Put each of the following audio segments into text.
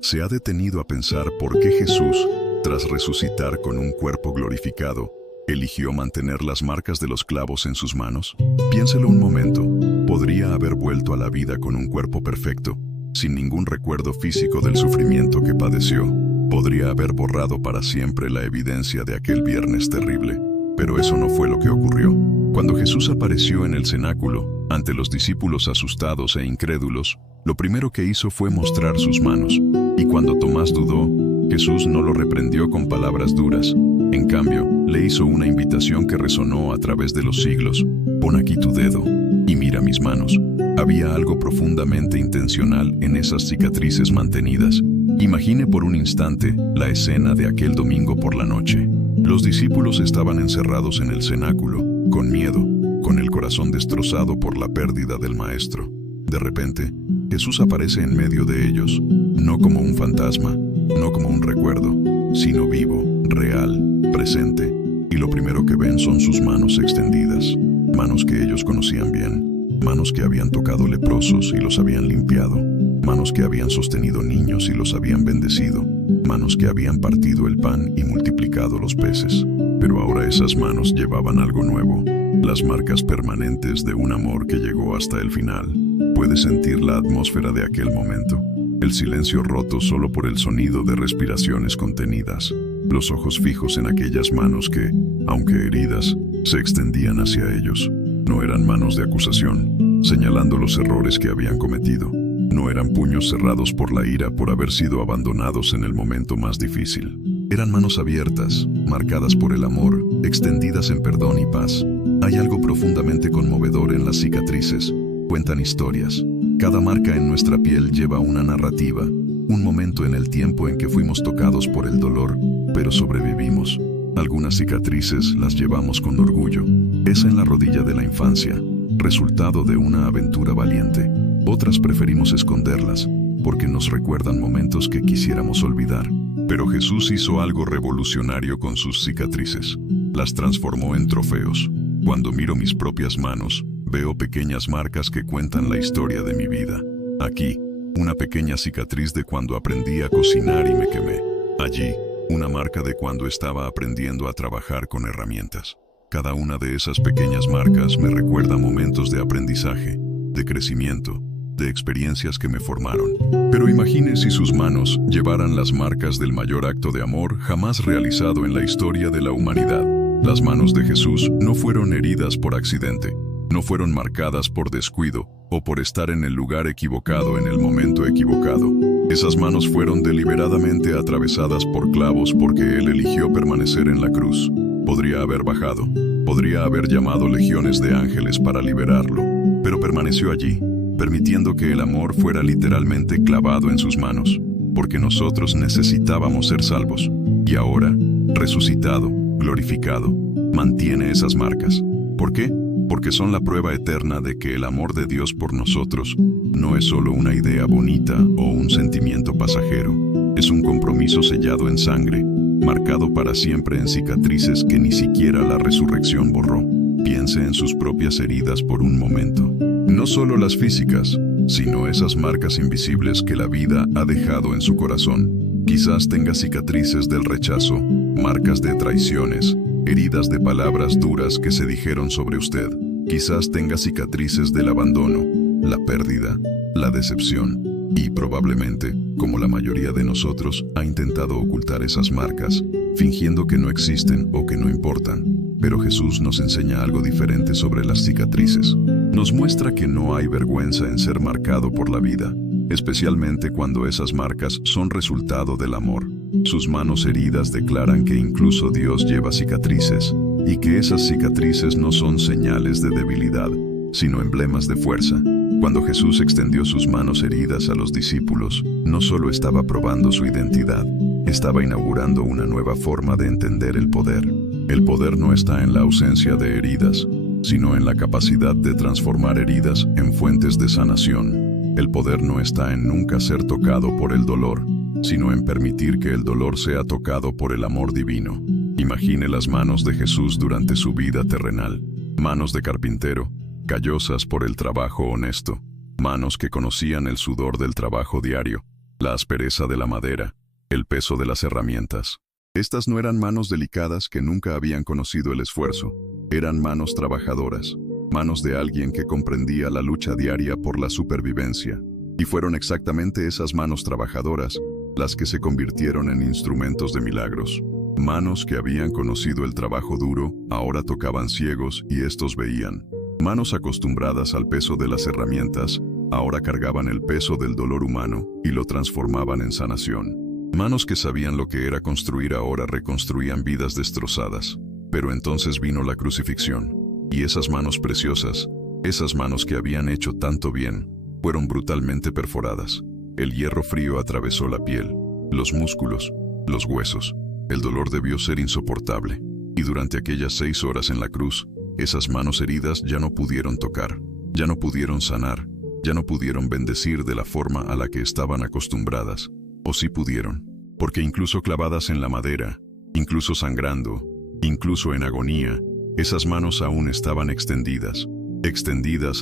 ¿Se ha detenido a pensar por qué Jesús, tras resucitar con un cuerpo glorificado, eligió mantener las marcas de los clavos en sus manos? Piénselo un momento. Podría haber vuelto a la vida con un cuerpo perfecto, sin ningún recuerdo físico del sufrimiento que padeció. Podría haber borrado para siempre la evidencia de aquel viernes terrible. Pero eso no fue lo que ocurrió. Cuando Jesús apareció en el cenáculo, ante los discípulos asustados e incrédulos, lo primero que hizo fue mostrar sus manos. Y cuando Tomás dudó, Jesús no lo reprendió con palabras duras. En cambio, le hizo una invitación que resonó a través de los siglos. Pon aquí tu dedo y mira mis manos. Había algo profundamente intencional en esas cicatrices mantenidas. Imagine por un instante la escena de aquel domingo por la noche. Los discípulos estaban encerrados en el cenáculo, con miedo, con el corazón destrozado por la pérdida del Maestro. De repente, Jesús aparece en medio de ellos, no como un fantasma, no como un recuerdo, sino vivo, real, presente, y lo primero que ven son sus manos extendidas, manos que ellos conocían bien, manos que habían tocado leprosos y los habían limpiado, manos que habían sostenido niños y los habían bendecido, manos que habían partido el pan y multiplicado los peces. Pero ahora esas manos llevaban algo nuevo, las marcas permanentes de un amor que llegó hasta el final. Puedes sentir la atmósfera de aquel momento, el silencio roto solo por el sonido de respiraciones contenidas, los ojos fijos en aquellas manos que, aunque heridas, se extendían hacia ellos. No eran manos de acusación, señalando los errores que habían cometido. No eran puños cerrados por la ira por haber sido abandonados en el momento más difícil. Eran manos abiertas, marcadas por el amor, extendidas en perdón y paz. Hay algo profundamente conmovedor en las cicatrices. Cuentan historias. Cada marca en nuestra piel lleva una narrativa, un momento en el tiempo en que fuimos tocados por el dolor, pero sobrevivimos. Algunas cicatrices las llevamos con orgullo. Esa en la rodilla de la infancia, resultado de una aventura valiente. Otras preferimos esconderlas, porque nos recuerdan momentos que quisiéramos olvidar. Pero Jesús hizo algo revolucionario con sus cicatrices. Las transformó en trofeos. Cuando miro mis propias manos, veo pequeñas marcas que cuentan la historia de mi vida. Aquí, una pequeña cicatriz de cuando aprendí a cocinar y me quemé. Allí, una marca de cuando estaba aprendiendo a trabajar con herramientas. Cada una de esas pequeñas marcas me recuerda momentos de aprendizaje, de crecimiento, de experiencias que me formaron. Pero imagine si sus manos llevaran las marcas del mayor acto de amor jamás realizado en la historia de la humanidad. Las manos de Jesús no fueron heridas por accidente, no fueron marcadas por descuido o por estar en el lugar equivocado en el momento equivocado. Esas manos fueron deliberadamente atravesadas por clavos porque Él eligió permanecer en la cruz. Podría haber bajado, podría haber llamado legiones de ángeles para liberarlo, pero permaneció allí, permitiendo que el amor fuera literalmente clavado en sus manos, porque nosotros necesitábamos ser salvos. Y ahora, resucitado, glorificado, mantiene esas marcas. ¿Por qué? Porque son la prueba eterna de que el amor de Dios por nosotros no es solo una idea bonita o un sentimiento pasajero. Es un compromiso sellado en sangre, marcado para siempre en cicatrices que ni siquiera la resurrección borró. Piense en sus propias heridas por un momento. No solo las físicas, sino esas marcas invisibles que la vida ha dejado en su corazón. Quizás tenga cicatrices del rechazo, marcas de traiciones, heridas de palabras duras que se dijeron sobre usted. Quizás tenga cicatrices del abandono, la pérdida, la decepción. Y probablemente, como la mayoría de nosotros, ha intentado ocultar esas marcas, fingiendo que no existen o que no importan. Pero Jesús nos enseña algo diferente sobre las cicatrices. Nos muestra que no hay vergüenza en ser marcado por la vida, especialmente cuando esas marcas son resultado del amor. Sus manos heridas declaran que incluso Dios lleva cicatrices, y que esas cicatrices no son señales de debilidad, sino emblemas de fuerza. Cuando Jesús extendió sus manos heridas a los discípulos, no solo estaba probando su identidad, estaba inaugurando una nueva forma de entender el poder. El poder no está en la ausencia de heridas, sino en la capacidad de transformar heridas en fuentes de sanación. El poder no está en nunca ser tocado por el dolor, sino en permitir que el dolor sea tocado por el amor divino. Imagine las manos de Jesús durante su vida terrenal, manos de carpintero, callosas por el trabajo honesto, manos que conocían el sudor del trabajo diario, la aspereza de la madera, el peso de las herramientas. Estas no eran manos delicadas que nunca habían conocido el esfuerzo, eran manos trabajadoras, manos de alguien que comprendía la lucha diaria por la supervivencia. Y fueron exactamente esas manos trabajadoras las que se convirtieron en instrumentos de milagros. Manos que habían conocido el trabajo duro, ahora tocaban ciegos y estos veían. Manos acostumbradas al peso de las herramientas, ahora cargaban el peso del dolor humano y lo transformaban en sanación. Manos que sabían lo que era construir ahora reconstruían vidas destrozadas. Pero entonces vino la crucifixión, y esas manos preciosas, esas manos que habían hecho tanto bien, fueron brutalmente perforadas. El hierro frío atravesó la piel, los músculos, los huesos. El dolor debió ser insoportable, y durante aquellas 6 horas en la cruz, esas manos heridas ya no pudieron tocar, ya no pudieron sanar, ya no pudieron bendecir de la forma a la que estaban acostumbradas. O sí pudieron, porque incluso clavadas en la madera, incluso sangrando, incluso en agonía, esas manos aún estaban extendidas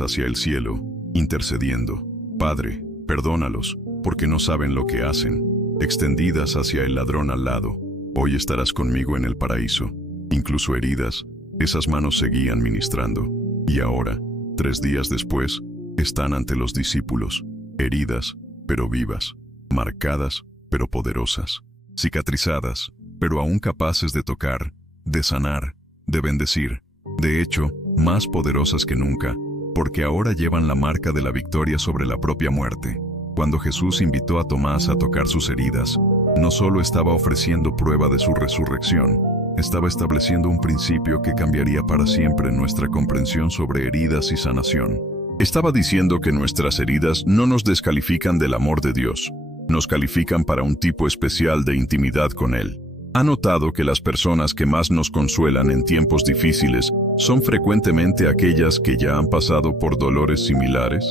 hacia el cielo, intercediendo. Padre, perdónalos, porque no saben lo que hacen. Extendidas hacia el ladrón al lado. Hoy estarás conmigo en el paraíso. Incluso heridas, esas manos seguían ministrando. Y ahora, 3 días después, están ante los discípulos, heridas, pero vivas, marcadas, pero poderosas, cicatrizadas, pero aún capaces de tocar, de sanar, de bendecir. De hecho, más poderosas que nunca, porque ahora llevan la marca de la victoria sobre la propia muerte. Cuando Jesús invitó a Tomás a tocar sus heridas, no solo estaba ofreciendo prueba de su resurrección, estaba estableciendo un principio que cambiaría para siempre nuestra comprensión sobre heridas y sanación. Estaba diciendo que nuestras heridas no nos descalifican del amor de Dios, nos califican para un tipo especial de intimidad con Él. ¿Ha notado que las personas que más nos consuelan en tiempos difíciles son frecuentemente aquellas que ya han pasado por dolores similares?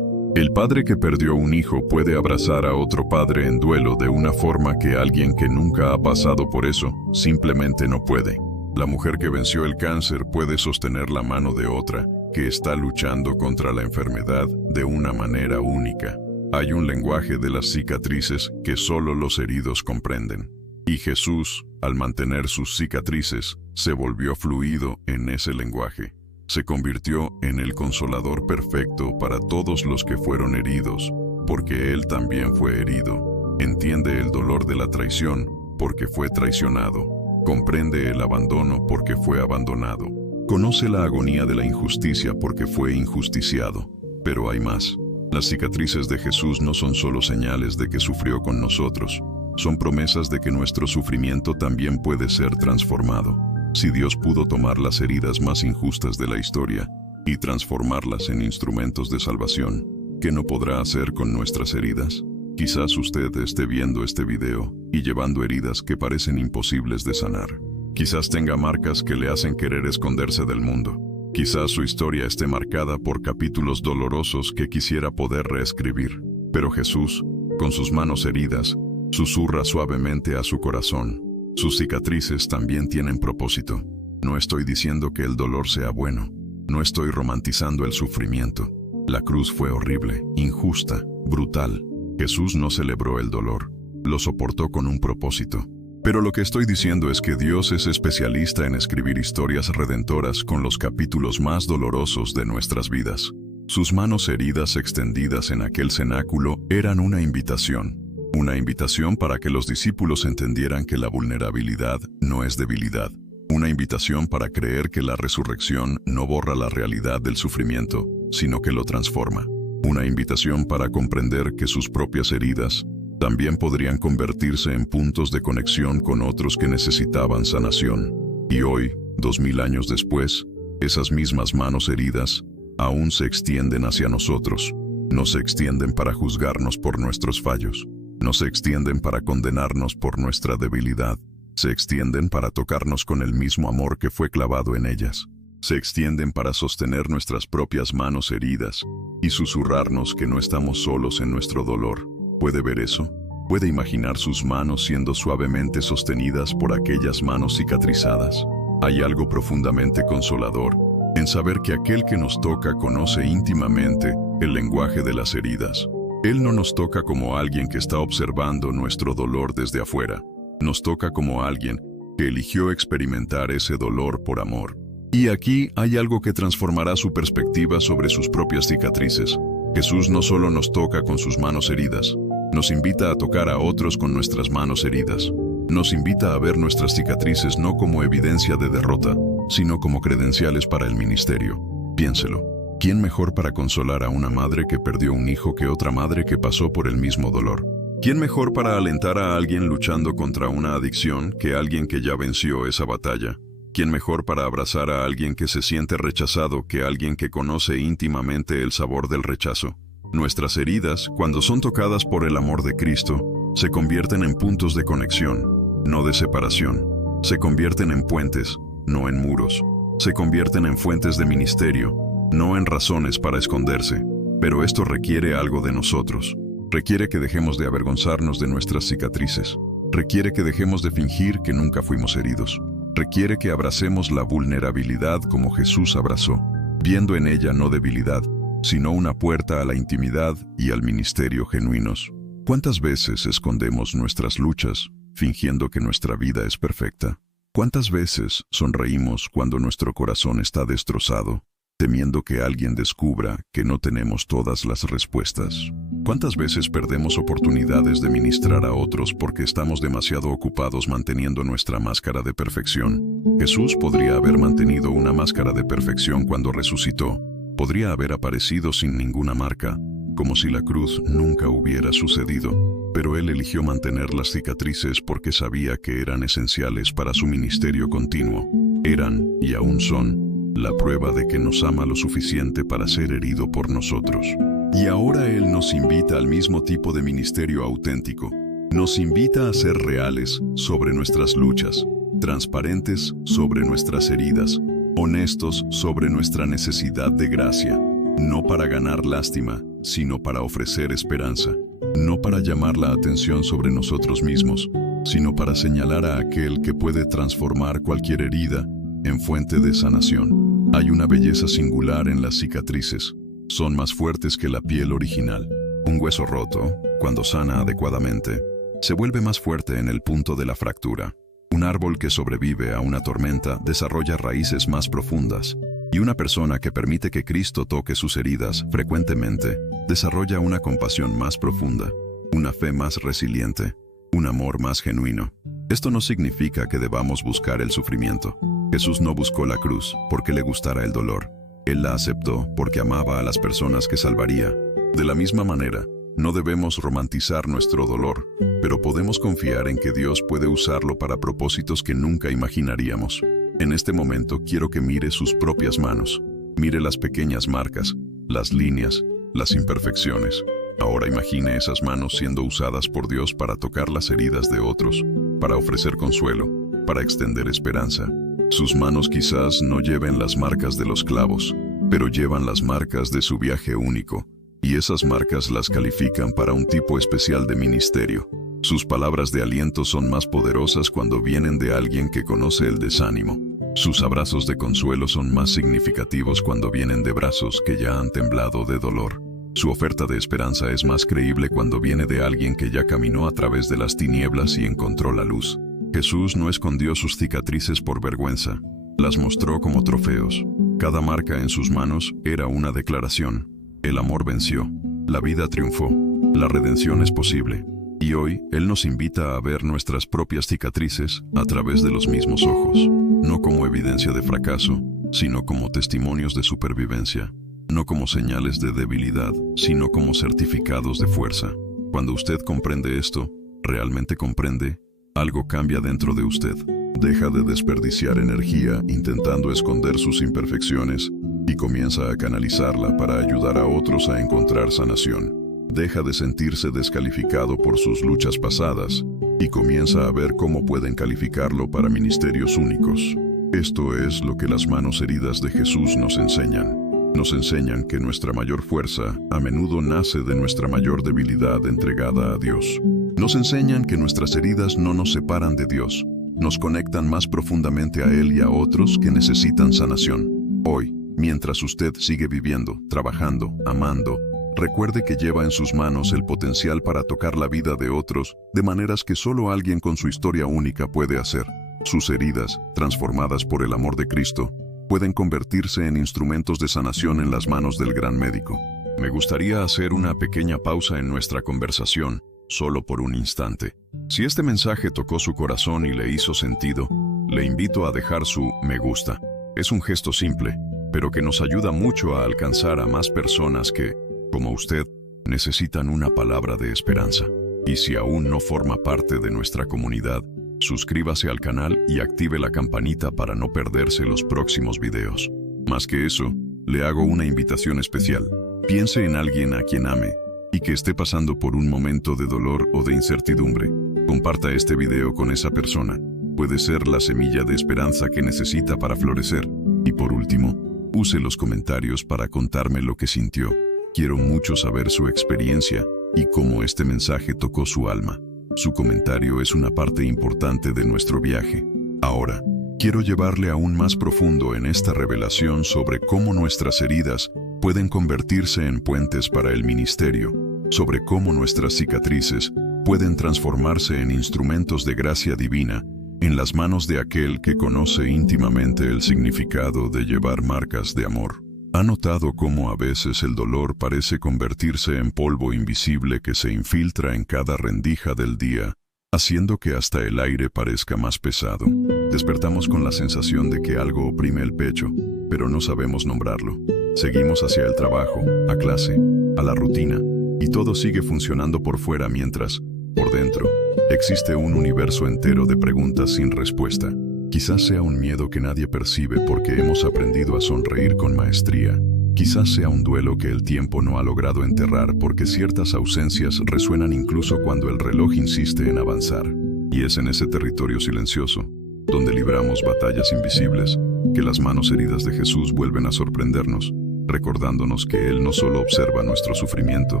El padre que perdió un hijo puede abrazar a otro padre en duelo de una forma que alguien que nunca ha pasado por eso simplemente no puede. La mujer que venció el cáncer puede sostener la mano de otra que está luchando contra la enfermedad de una manera única. Hay un lenguaje de las cicatrices que solo los heridos comprenden. Y Jesús, al mantener sus cicatrices, se volvió fluido en ese lenguaje. Se convirtió en el consolador perfecto para todos los que fueron heridos, porque Él también fue herido. Entiende el dolor de la traición, porque fue traicionado. Comprende el abandono, porque fue abandonado. Conoce la agonía de la injusticia, porque fue injusticiado. Pero hay más. Las cicatrices de Jesús no son solo señales de que sufrió con nosotros. Son promesas de que nuestro sufrimiento también puede ser transformado. Si Dios pudo tomar las heridas más injustas de la historia y transformarlas en instrumentos de salvación, ¿qué no podrá hacer con nuestras heridas? Quizás usted esté viendo este video y llevando heridas que parecen imposibles de sanar. Quizás tenga marcas que le hacen querer esconderse del mundo. Quizás su historia esté marcada por capítulos dolorosos que quisiera poder reescribir. Pero Jesús, con sus manos heridas, susurra suavemente a su corazón. Sus cicatrices también tienen propósito. No estoy diciendo que el dolor sea bueno. No estoy romantizando el sufrimiento. La cruz fue horrible, injusta, brutal. Jesús no celebró el dolor. Lo soportó con un propósito. Pero lo que estoy diciendo es que Dios es especialista en escribir historias redentoras con los capítulos más dolorosos de nuestras vidas. Sus manos heridas extendidas en aquel cenáculo eran una invitación. Una invitación para que los discípulos entendieran que la vulnerabilidad no es debilidad. Una invitación para creer que la resurrección no borra la realidad del sufrimiento, sino que lo transforma. Una invitación para comprender que sus propias heridas también podrían convertirse en puntos de conexión con otros que necesitaban sanación. Y hoy, 2000 años después, esas mismas manos heridas aún se extienden hacia nosotros. No se extienden para juzgarnos por nuestros fallos. No se extienden para condenarnos por nuestra debilidad. Se extienden para tocarnos con el mismo amor que fue clavado en ellas. Se extienden para sostener nuestras propias manos heridas y susurrarnos que no estamos solos en nuestro dolor. ¿Puede ver eso? ¿Puede imaginar sus manos siendo suavemente sostenidas por aquellas manos cicatrizadas? Hay algo profundamente consolador en saber que aquel que nos toca conoce íntimamente el lenguaje de las heridas. Él no nos toca como alguien que está observando nuestro dolor desde afuera. Nos toca como alguien que eligió experimentar ese dolor por amor. Y aquí hay algo que transformará su perspectiva sobre sus propias cicatrices. Jesús no solo nos toca con sus manos heridas, nos invita a tocar a otros con nuestras manos heridas. Nos invita a ver nuestras cicatrices no como evidencia de derrota, sino como credenciales para el ministerio. Piénselo. ¿Quién mejor para consolar a una madre que perdió un hijo que otra madre que pasó por el mismo dolor? ¿Quién mejor para alentar a alguien luchando contra una adicción que alguien que ya venció esa batalla? ¿Quién mejor para abrazar a alguien que se siente rechazado que alguien que conoce íntimamente el sabor del rechazo? Nuestras heridas, cuando son tocadas por el amor de Cristo, se convierten en puntos de conexión, no de separación. Se convierten en puentes, no en muros. Se convierten en fuentes de ministerio, no en razones para esconderse. Pero esto requiere algo de nosotros. Requiere que dejemos de avergonzarnos de nuestras cicatrices. Requiere que dejemos de fingir que nunca fuimos heridos. Requiere que abracemos la vulnerabilidad como Jesús abrazó, viendo en ella no debilidad, sino una puerta a la intimidad y al ministerio genuinos. ¿Cuántas veces escondemos nuestras luchas, fingiendo que nuestra vida es perfecta? ¿Cuántas veces sonreímos cuando nuestro corazón está destrozado, temiendo que alguien descubra que no tenemos todas las respuestas? ¿Cuántas veces perdemos oportunidades de ministrar a otros porque estamos demasiado ocupados manteniendo nuestra máscara de perfección? Jesús podría haber mantenido una máscara de perfección cuando resucitó. Podría haber aparecido sin ninguna marca, como si la cruz nunca hubiera sucedido. Pero Él eligió mantener las cicatrices porque sabía que eran esenciales para su ministerio continuo. Eran, y aún son, la prueba de que nos ama lo suficiente para ser herido por nosotros. Y ahora Él nos invita al mismo tipo de ministerio auténtico. Nos invita a ser reales sobre nuestras luchas, transparentes sobre nuestras heridas, honestos sobre nuestra necesidad de gracia, no para ganar lástima, sino para ofrecer esperanza, no para llamar la atención sobre nosotros mismos, sino para señalar a aquel que puede transformar cualquier herida en fuente de sanación. Hay una belleza singular en las cicatrices. Son más fuertes que la piel original. Un hueso roto, cuando sana adecuadamente, se vuelve más fuerte en el punto de la fractura. Un árbol que sobrevive a una tormenta desarrolla raíces más profundas, y una persona que permite que Cristo toque sus heridas frecuentemente desarrolla una compasión más profunda, una fe más resiliente, un amor más genuino. Esto no significa que debamos buscar el sufrimiento. Jesús no buscó la cruz porque le gustara el dolor. Él la aceptó porque amaba a las personas que salvaría. De la misma manera, no debemos romantizar nuestro dolor, pero podemos confiar en que Dios puede usarlo para propósitos que nunca imaginaríamos. En este momento quiero que mire sus propias manos. Mire las pequeñas marcas, las líneas, las imperfecciones. Ahora imagine esas manos siendo usadas por Dios para tocar las heridas de otros, para ofrecer consuelo, para extender esperanza. Sus manos quizás no lleven las marcas de los clavos, pero llevan las marcas de su viaje único, y esas marcas las califican para un tipo especial de ministerio. Sus palabras de aliento son más poderosas cuando vienen de alguien que conoce el desánimo. Sus abrazos de consuelo son más significativos cuando vienen de brazos que ya han temblado de dolor. Su oferta de esperanza es más creíble cuando viene de alguien que ya caminó a través de las tinieblas y encontró la luz. Jesús no escondió sus cicatrices por vergüenza, las mostró como trofeos. Cada marca en sus manos era una declaración. El amor venció, la vida triunfó, la redención es posible. Y hoy, Él nos invita a ver nuestras propias cicatrices a través de los mismos ojos, no como evidencia de fracaso, sino como testimonios de supervivencia, no como señales de debilidad, sino como certificados de fuerza. Cuando usted comprende esto, realmente comprende, algo cambia dentro de usted. Deja de desperdiciar energía intentando esconder sus imperfecciones y comienza a canalizarla para ayudar a otros a encontrar sanación. Deja de sentirse descalificado por sus luchas pasadas y comienza a ver cómo pueden calificarlo para ministerios únicos. Esto es lo que las manos heridas de Jesús nos enseñan. Nos enseñan que nuestra mayor fuerza a menudo nace de nuestra mayor debilidad entregada a Dios. Nos enseñan que nuestras heridas no nos separan de Dios, nos conectan más profundamente a Él y a otros que necesitan sanación. Hoy, mientras usted sigue viviendo, trabajando, amando recuerde que lleva en sus manos el potencial para tocar la vida de otros de maneras que solo alguien con su historia única puede hacer. Sus heridas, transformadas por el amor de Cristo, pueden convertirse en instrumentos de sanación en las manos del gran médico. Me gustaría hacer una pequeña pausa en nuestra conversación, solo por un instante. Si este mensaje tocó su corazón y le hizo sentido, le invito a dejar su me gusta. Es un gesto simple, pero que nos ayuda mucho a alcanzar a más personas que, como usted, necesitan una palabra de esperanza. Y si aún no forma parte de nuestra comunidad, suscríbase al canal y active la campanita para no perderse los próximos videos. Más que eso, le hago una invitación especial. Piense en alguien a quien ame y que esté pasando por un momento de dolor o de incertidumbre. Comparta este video con esa persona. Puede ser la semilla de esperanza que necesita para florecer. Y por último, use los comentarios para contarme lo que sintió. Quiero mucho saber su experiencia y cómo este mensaje tocó su alma. Su comentario es una parte importante de nuestro viaje. Ahora, quiero llevarle aún más profundo en esta revelación sobre cómo nuestras heridas pueden convertirse en puentes para el ministerio, sobre cómo nuestras cicatrices pueden transformarse en instrumentos de gracia divina en las manos de aquel que conoce íntimamente el significado de llevar marcas de amor. ¿Ha notado cómo a veces el dolor parece convertirse en polvo invisible que se infiltra en cada rendija del día, haciendo que hasta el aire parezca más pesado? Despertamos con la sensación de que algo oprime el pecho, pero no sabemos nombrarlo. Seguimos hacia el trabajo, a clase, a la rutina, y todo sigue funcionando por fuera mientras, por dentro, existe un universo entero de preguntas sin respuesta. Quizás sea un miedo que nadie percibe porque hemos aprendido a sonreír con maestría. Quizás sea un duelo que el tiempo no ha logrado enterrar porque ciertas ausencias resuenan incluso cuando el reloj insiste en avanzar. Y es en ese territorio silencioso, donde libramos batallas invisibles, que las manos heridas de Jesús vuelven a sorprendernos, recordándonos que Él no solo observa nuestro sufrimiento,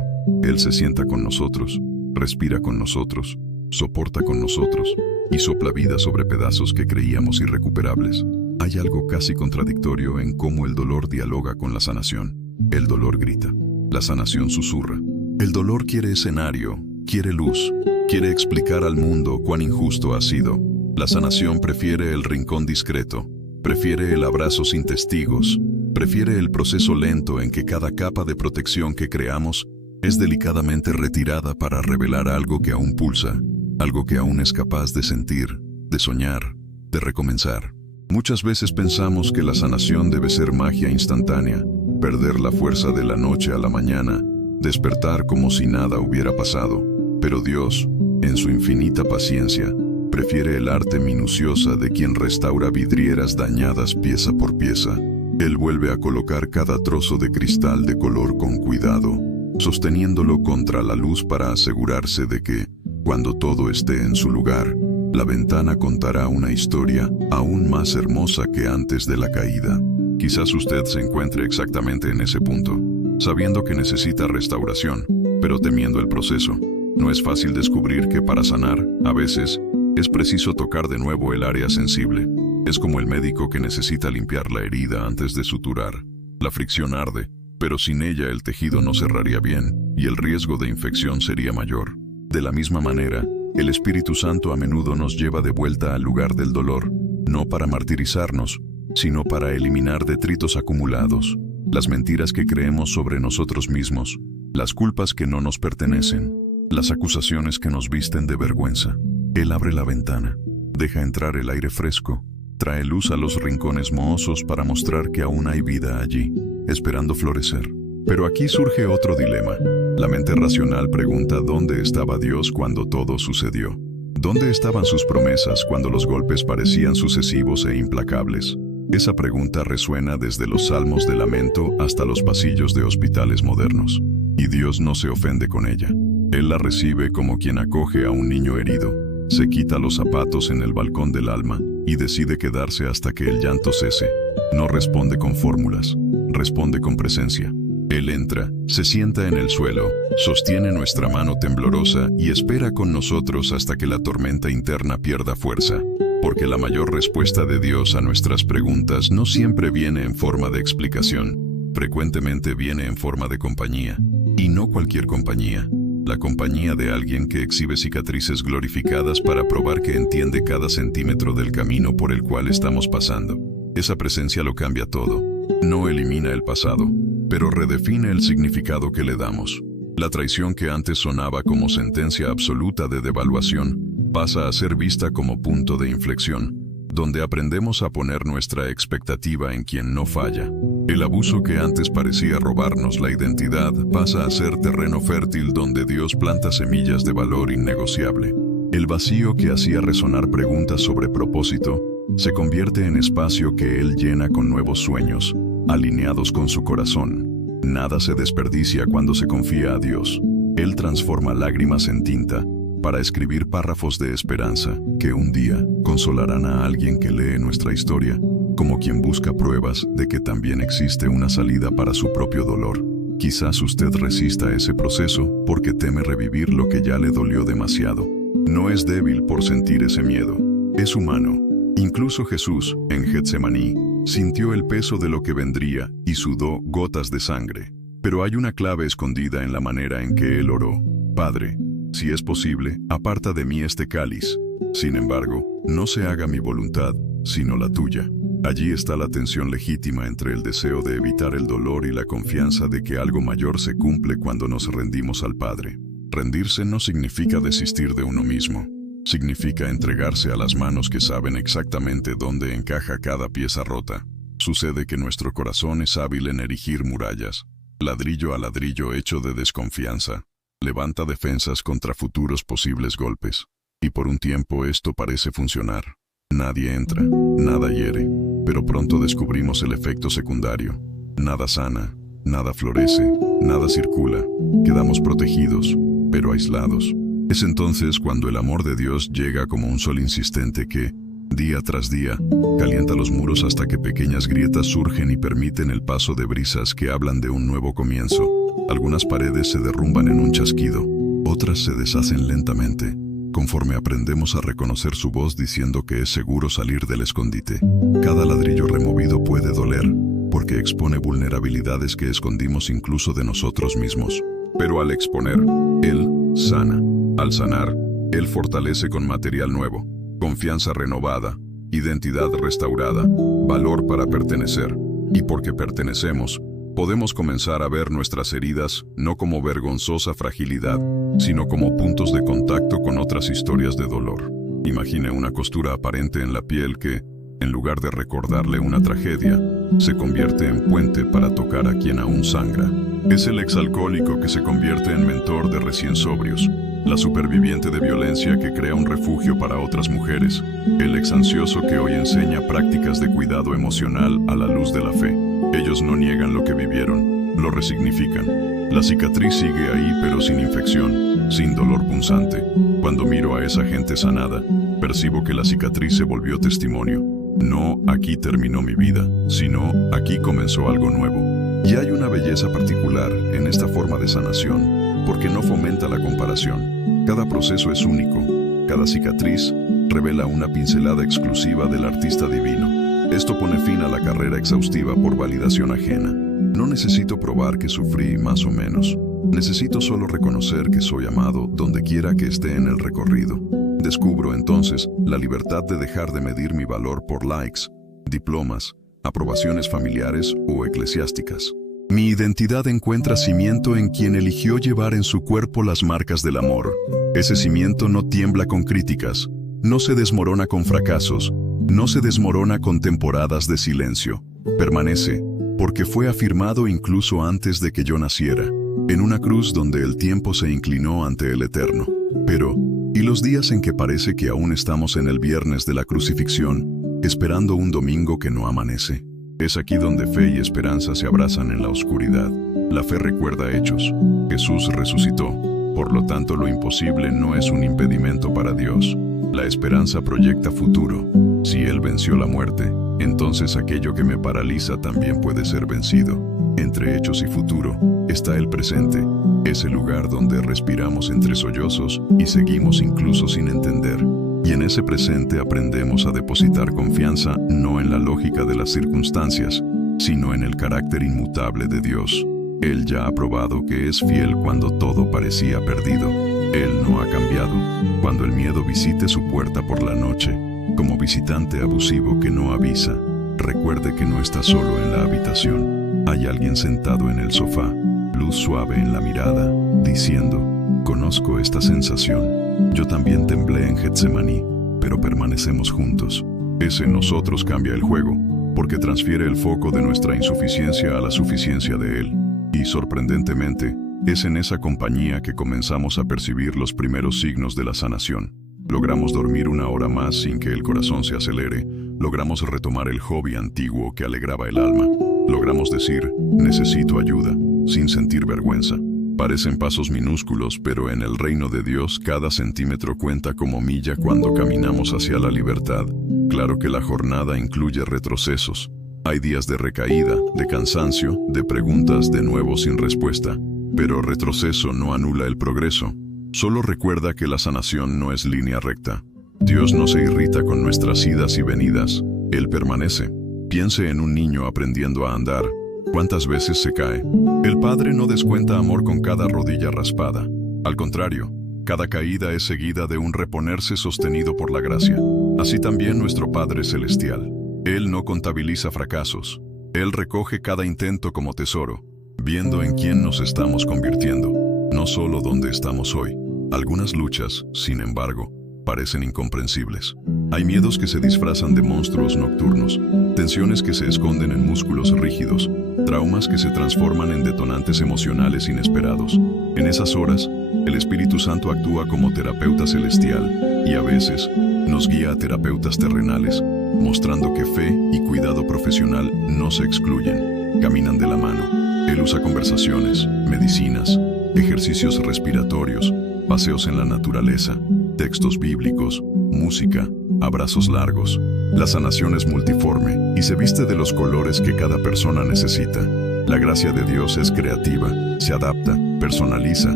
Él se sienta con nosotros, respira con nosotros, soporta con nosotros y sopla vida sobre pedazos que creíamos irrecuperables. Hay algo casi contradictorio en cómo el dolor dialoga con la sanación. El dolor grita, la sanación susurra. El dolor quiere escenario, quiere luz, quiere explicar al mundo cuán injusto ha sido. La sanación prefiere el rincón discreto, prefiere el abrazo sin testigos, prefiere el proceso lento en que cada capa de protección que creamos es delicadamente retirada para revelar algo que aún pulsa, algo que aún es capaz de sentir, de soñar, de recomenzar. Muchas veces pensamos que la sanación debe ser magia instantánea, perder la fuerza de la noche a la mañana, despertar como si nada hubiera pasado. Pero Dios, en su infinita paciencia, prefiere el arte minuciosa de quien restaura vidrieras dañadas pieza por pieza. Él vuelve a colocar cada trozo de cristal de color con cuidado, sosteniéndolo contra la luz para asegurarse de que, cuando todo esté en su lugar, la ventana contará una historia aún más hermosa que antes de la caída. Quizás usted se encuentre exactamente en ese punto, sabiendo que necesita restauración, pero temiendo el proceso. No es fácil descubrir que para sanar, a veces, es preciso tocar de nuevo el área sensible. Es como el médico que necesita limpiar la herida antes de suturar. La fricción arde, pero sin ella el tejido no cerraría bien y el riesgo de infección sería mayor. De la misma manera, el Espíritu Santo a menudo nos lleva de vuelta al lugar del dolor, no para martirizarnos, sino para eliminar detritos acumulados, las mentiras que creemos sobre nosotros mismos, las culpas que no nos pertenecen, las acusaciones que nos visten de vergüenza. Él abre la ventana, deja entrar el aire fresco, trae luz a los rincones mohosos para mostrar que aún hay vida allí, esperando florecer. Pero aquí surge otro dilema. La mente racional pregunta dónde estaba Dios cuando todo sucedió. ¿Dónde estaban sus promesas cuando los golpes parecían sucesivos e implacables? Esa pregunta resuena desde los salmos de lamento hasta los pasillos de hospitales modernos. Y Dios no se ofende con ella. Él la recibe como quien acoge a un niño herido. Se quita los zapatos en el balcón del alma y decide quedarse hasta que el llanto cese. No responde con fórmulas, responde con presencia. Él entra, se sienta en el suelo, sostiene nuestra mano temblorosa y espera con nosotros hasta que la tormenta interna pierda fuerza. Porque la mayor respuesta de Dios a nuestras preguntas no siempre viene en forma de explicación, frecuentemente viene en forma de compañía. Y no cualquier compañía. La compañía de alguien que exhibe cicatrices glorificadas para probar que entiende cada centímetro del camino por el cual estamos pasando. Esa presencia lo cambia todo. No elimina el pasado, pero redefine el significado que le damos. La traición que antes sonaba como sentencia absoluta de devaluación pasa a ser vista como punto de inflexión, donde aprendemos a poner nuestra expectativa en quien no falla. El abuso que antes parecía robarnos la identidad pasa a ser terreno fértil donde Dios planta semillas de valor innegociable. El vacío que hacía resonar preguntas sobre propósito se convierte en espacio que Él llena con nuevos sueños, alineados con su corazón. Nada se desperdicia cuando se confía a Dios. Él transforma lágrimas en tinta para escribir párrafos de esperanza que un día consolarán a alguien que lee nuestra historia, como quien busca pruebas de que también existe una salida para su propio dolor. Quizás usted resista ese proceso porque teme revivir lo que ya le dolió demasiado. No es débil por sentir ese miedo, es humano. Incluso Jesús, en Getsemaní, sintió el peso de lo que vendría y sudó gotas de sangre. Pero hay una clave escondida en la manera en que él oró. Padre, si es posible, aparta de mí este cáliz. Sin embargo, no se haga mi voluntad, sino la tuya. Allí está la tensión legítima entre el deseo de evitar el dolor y la confianza de que algo mayor se cumple cuando nos rendimos al Padre. Rendirse no significa desistir de uno mismo. Significa entregarse a las manos que saben exactamente dónde encaja cada pieza rota. Sucede que nuestro corazón es hábil en erigir murallas. Ladrillo a ladrillo hecho de desconfianza. Levanta defensas contra futuros posibles golpes. Y por un tiempo esto parece funcionar. Nadie entra, nada hiere, pero pronto descubrimos el efecto secundario. Nada sana, nada florece, nada circula. Quedamos protegidos, pero aislados. Es entonces cuando el amor de Dios llega como un sol insistente que, día tras día, calienta los muros hasta que pequeñas grietas surgen y permiten el paso de brisas que hablan de un nuevo comienzo. Algunas paredes se derrumban en un chasquido, otras se deshacen lentamente, conforme aprendemos a reconocer su voz diciendo que es seguro salir del escondite. Cada ladrillo removido puede doler, porque expone vulnerabilidades que escondimos incluso de nosotros mismos. Pero al exponer, Él sana. Al sanar, Él fortalece con material nuevo, confianza renovada, identidad restaurada, valor para pertenecer. Y porque pertenecemos, podemos comenzar a ver nuestras heridas no como vergonzosa fragilidad, sino como puntos de contacto con otras historias de dolor. Imagine una costura aparente en la piel que, en lugar de recordarle una tragedia, se convierte en puente para tocar a quien aún sangra. Es el exalcohólico que se convierte en mentor de recién sobrios, la superviviente de violencia que crea un refugio para otras mujeres, el exansioso que hoy enseña prácticas de cuidado emocional a la luz de la fe. Ellos no niegan lo que vivieron, lo resignifican. La cicatriz sigue ahí pero sin infección, sin dolor punzante. Cuando miro a esa gente sanada, percibo que la cicatriz se volvió testimonio. No aquí terminó mi vida, sino aquí comenzó algo nuevo. Y hay una belleza particular en esta forma de sanación, porque no fomenta la comparación. Cada proceso es único, cada cicatriz revela una pincelada exclusiva del artista divino. Esto pone fin a la carrera exhaustiva por validación ajena. No necesito probar que sufrí más o menos. Necesito solo reconocer que soy amado donde quiera que esté en el recorrido. Descubro entonces la libertad de dejar de medir mi valor por likes, diplomas, aprobaciones familiares o eclesiásticas. Mi identidad encuentra cimiento en quien eligió llevar en su cuerpo las marcas del amor. Ese cimiento no tiembla con críticas, no se desmorona con fracasos, no se desmorona con temporadas de silencio. Permanece, porque fue afirmado incluso antes de que yo naciera, en una cruz donde el tiempo se inclinó ante el eterno. Pero, ¿y los días en que parece que aún estamos en el viernes de la crucifixión, esperando un domingo que no amanece? Es aquí donde fe y esperanza se abrazan en la oscuridad. La fe recuerda hechos. Jesús resucitó. Por lo tanto, lo imposible no es un impedimento para Dios. La esperanza proyecta futuro. Si Él venció la muerte, entonces aquello que me paraliza también puede ser vencido. Entre hechos y futuro está el presente, ese lugar donde respiramos entre sollozos y seguimos incluso sin entender. Y en ese presente aprendemos a depositar confianza no en la lógica de las circunstancias, sino en el carácter inmutable de Dios. Él ya ha probado que es fiel cuando todo parecía perdido. Él no ha cambiado. Cuando el miedo visite su puerta por la noche, como visitante abusivo que no avisa, recuerde que no está solo en la habitación. Hay alguien sentado en el sofá, luz suave en la mirada, diciendo: conozco esta sensación. Yo también temblé en Getsemaní, pero permanecemos juntos. Ese nosotros cambia el juego, porque transfiere el foco de nuestra insuficiencia a la suficiencia de Él. Y sorprendentemente, es en esa compañía que comenzamos a percibir los primeros signos de la sanación. Logramos dormir una hora más sin que el corazón se acelere. Logramos retomar el hobby antiguo que alegraba el alma. Logramos decir: necesito ayuda, sin sentir vergüenza. Parecen pasos minúsculos, pero en el reino de Dios cada centímetro cuenta como milla cuando caminamos hacia la libertad. Claro que la jornada incluye retrocesos. Hay días de recaída, de cansancio, de preguntas de nuevo sin respuesta. Pero retroceso no anula el progreso. Solo recuerda que la sanación no es línea recta. Dios no se irrita con nuestras idas y venidas. Él permanece. Piense en un niño aprendiendo a andar. ¿Cuántas veces se cae? El Padre no descuenta amor con cada rodilla raspada. Al contrario, cada caída es seguida de un reponerse sostenido por la gracia. Así también nuestro Padre Celestial. Él no contabiliza fracasos. Él recoge cada intento como tesoro, viendo en quién nos estamos convirtiendo, no solo dónde estamos hoy. Algunas luchas, sin embargo, parecen incomprensibles. Hay miedos que se disfrazan de monstruos nocturnos, tensiones que se esconden en músculos rígidos, traumas que se transforman en detonantes emocionales inesperados. En esas horas, el Espíritu Santo actúa como terapeuta celestial y a veces nos guía a terapeutas terrenales, mostrando que fe y cuidado profesional no se excluyen, caminan de la mano. Él usa conversaciones, medicinas, ejercicios respiratorios, paseos en la naturaleza, textos bíblicos, música, abrazos largos. La sanación es multiforme y se viste de los colores que cada persona necesita. La gracia de Dios es creativa, se adapta, personaliza,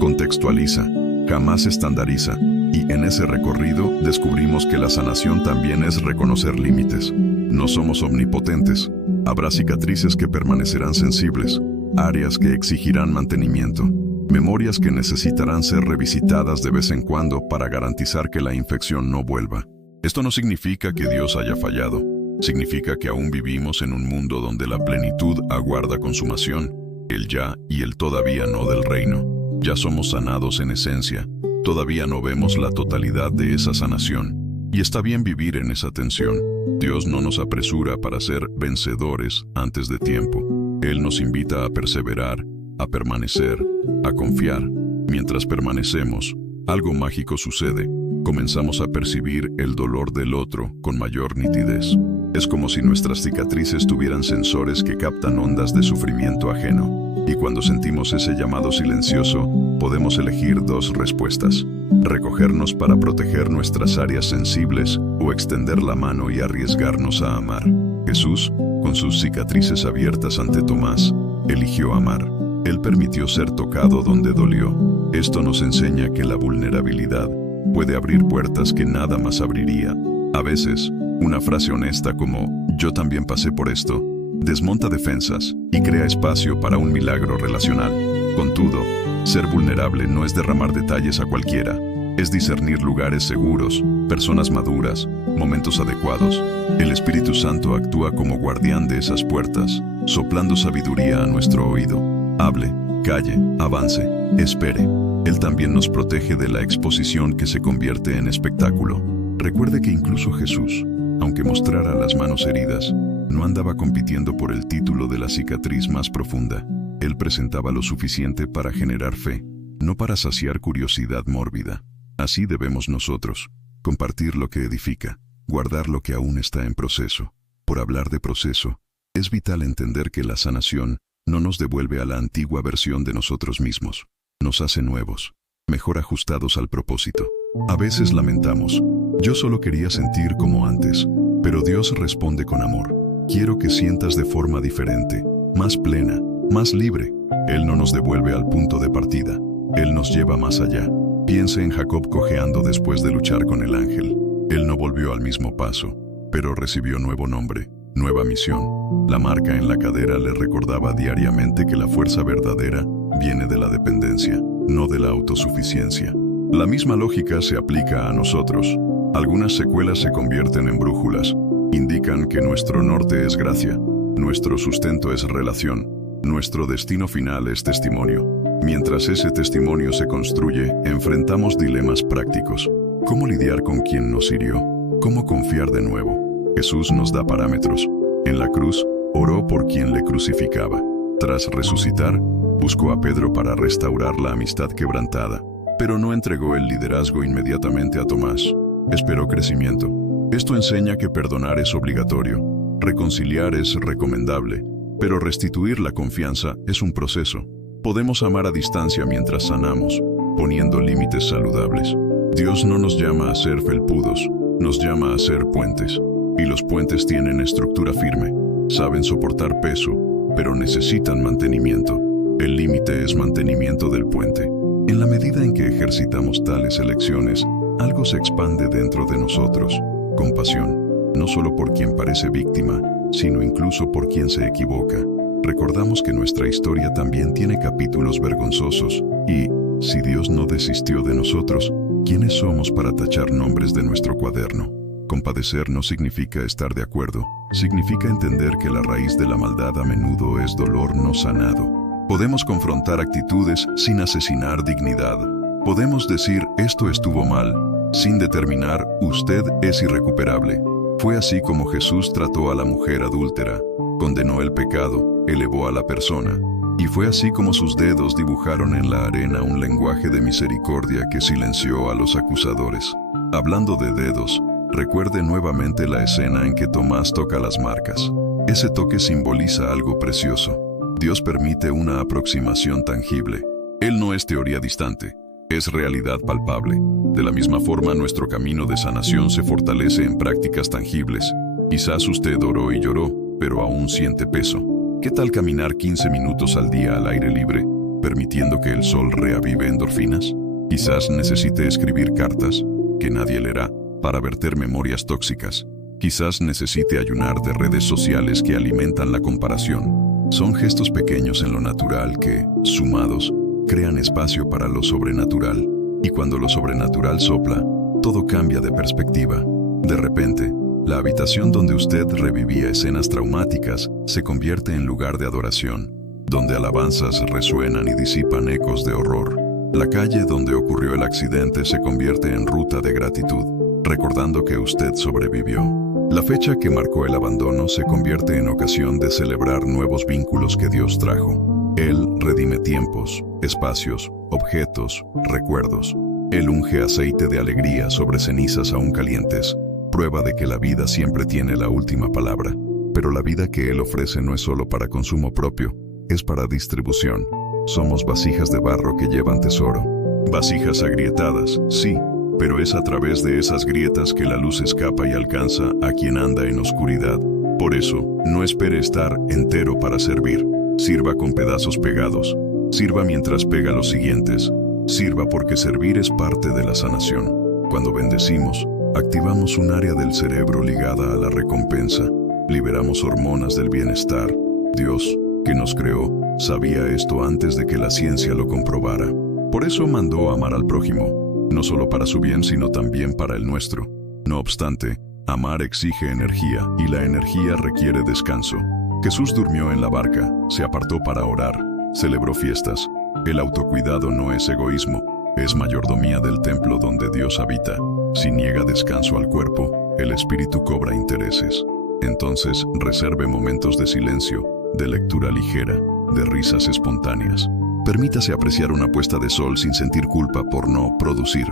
contextualiza, jamás estandariza. Y en ese recorrido descubrimos que la sanación también es reconocer límites. No somos omnipotentes. Habrá cicatrices que permanecerán sensibles, áreas que exigirán mantenimiento, memorias que necesitarán ser revisitadas de vez en cuando para garantizar que la infección no vuelva. Esto no significa que Dios haya fallado. Significa que aún vivimos en un mundo donde la plenitud aguarda consumación, el ya y el todavía no del reino. Ya somos sanados en esencia. Todavía no vemos la totalidad de esa sanación, y está bien vivir en esa tensión. Dios no nos apresura para ser vencedores antes de tiempo. Él nos invita a perseverar, a permanecer, a confiar. Mientras permanecemos, algo mágico sucede. Comenzamos a percibir el dolor del otro con mayor nitidez. Es como si nuestras cicatrices tuvieran sensores que captan ondas de sufrimiento ajeno. Y cuando sentimos ese llamado silencioso, podemos elegir dos respuestas: recogernos para proteger nuestras áreas sensibles o extender la mano y arriesgarnos a amar. Jesús, con sus cicatrices abiertas ante Tomás, eligió amar. Él permitió ser tocado donde dolió. Esto nos enseña que la vulnerabilidad puede abrir puertas que nada más abriría. A veces, una frase honesta como «yo también pasé por esto» desmonta defensas y crea espacio para un milagro relacional. Contudo, ser vulnerable no es derramar detalles a cualquiera, es discernir lugares seguros, personas maduras, momentos adecuados. El Espíritu Santo actúa como guardián de esas puertas, soplando sabiduría a nuestro oído. Hable, calle, avance, espere. Él también nos protege de la exposición que se convierte en espectáculo. Recuerde que incluso Jesús, aunque mostrara las manos heridas, no andaba compitiendo por el título de la cicatriz más profunda. Él presentaba lo suficiente para generar fe, no para saciar curiosidad mórbida. Así debemos nosotros, compartir lo que edifica, guardar lo que aún está en proceso. Por hablar de proceso, es vital entender que la sanación no nos devuelve a la antigua versión de nosotros mismos. Nos hace nuevos, mejor ajustados al propósito. A veces lamentamos: yo solo quería sentir como antes, pero Dios responde con amor. Quiero que sientas de forma diferente, más plena, más libre. Él no nos devuelve al punto de partida. Él nos lleva más allá. Piense en Jacob cojeando después de luchar con el ángel. Él no volvió al mismo paso, pero recibió nuevo nombre, nueva misión. La marca en la cadera le recordaba diariamente que la fuerza verdadera viene de la dependencia, no de la autosuficiencia. La misma lógica se aplica a nosotros. Algunas secuelas se convierten en brújulas. Indican que nuestro norte es gracia, nuestro sustento es relación, nuestro destino final es testimonio. Mientras ese testimonio se construye, enfrentamos dilemas prácticos. ¿Cómo lidiar con quien nos hirió? ¿Cómo confiar de nuevo? Jesús nos da parámetros. En la cruz, oró por quien le crucificaba. Tras resucitar, buscó a Pedro para restaurar la amistad quebrantada, pero no entregó el liderazgo inmediatamente a Tomás. Esperó crecimiento. Esto enseña que perdonar es obligatorio, reconciliar es recomendable, pero restituir la confianza es un proceso. Podemos amar a distancia mientras sanamos, poniendo límites saludables. Dios no nos llama a ser felpudos, nos llama a ser puentes. Y los puentes tienen estructura firme, saben soportar peso, pero necesitan mantenimiento. El límite es mantenimiento del puente. En la medida en que ejercitamos tales elecciones, algo se expande dentro de nosotros. Compasión, no solo por quien parece víctima, sino incluso por quien se equivoca. Recordamos que nuestra historia también tiene capítulos vergonzosos, y, si Dios no desistió de nosotros, ¿quiénes somos para tachar nombres de nuestro cuaderno? Compadecer no significa estar de acuerdo, significa entender que la raíz de la maldad a menudo es dolor no sanado. Podemos confrontar actitudes sin asesinar dignidad. Podemos decir, esto estuvo mal, sin determinar, usted es irrecuperable. Fue así como Jesús trató a la mujer adúltera, condenó el pecado, elevó a la persona, y fue así como sus dedos dibujaron en la arena un lenguaje de misericordia que silenció a los acusadores. Hablando de dedos, recuerde nuevamente la escena en que Tomás toca las marcas. Ese toque simboliza algo precioso. Dios permite una aproximación tangible. Él no es teoría distante, es realidad palpable. De la misma forma, nuestro camino de sanación se fortalece en prácticas tangibles. Quizás usted oró y lloró, pero aún siente peso. ¿Qué tal caminar 15 minutos al día al aire libre, permitiendo que el sol reavive endorfinas? Quizás necesite escribir cartas, que nadie leerá, para verter memorias tóxicas. Quizás necesite ayunar de redes sociales que alimentan la comparación. Son gestos pequeños en lo natural que, sumados, crean espacio para lo sobrenatural. Y cuando lo sobrenatural sopla, todo cambia de perspectiva. De repente, la habitación donde usted revivía escenas traumáticas se convierte en lugar de adoración, donde alabanzas resuenan y disipan ecos de horror. La calle donde ocurrió el accidente se convierte en ruta de gratitud, recordando que usted sobrevivió. La fecha que marcó el abandono se convierte en ocasión de celebrar nuevos vínculos que Dios trajo. Él redime tiempos, espacios, objetos, recuerdos. Él unge aceite de alegría sobre cenizas aún calientes, prueba de que la vida siempre tiene la última palabra. Pero la vida que Él ofrece no es solo para consumo propio, es para distribución. Somos vasijas de barro que llevan tesoro. Vasijas agrietadas, sí, pero es a través de esas grietas que la luz escapa y alcanza a quien anda en oscuridad. Por eso, no espere estar entero para servir. Sirva con pedazos pegados. Sirva mientras pega los siguientes. Sirva porque servir es parte de la sanación. Cuando bendecimos, activamos un área del cerebro ligada a la recompensa. Liberamos hormonas del bienestar. Dios, que nos creó, sabía esto antes de que la ciencia lo comprobara. Por eso mandó amar al prójimo, no solo para su bien, sino también para el nuestro. No obstante, amar exige energía, y la energía requiere descanso. Jesús durmió en la barca, se apartó para orar, celebró fiestas. El autocuidado no es egoísmo, es mayordomía del templo donde Dios habita. Si niega descanso al cuerpo, el espíritu cobra intereses. Entonces, reserve momentos de silencio, de lectura ligera, de risas espontáneas. Permítase apreciar una puesta de sol sin sentir culpa por no producir.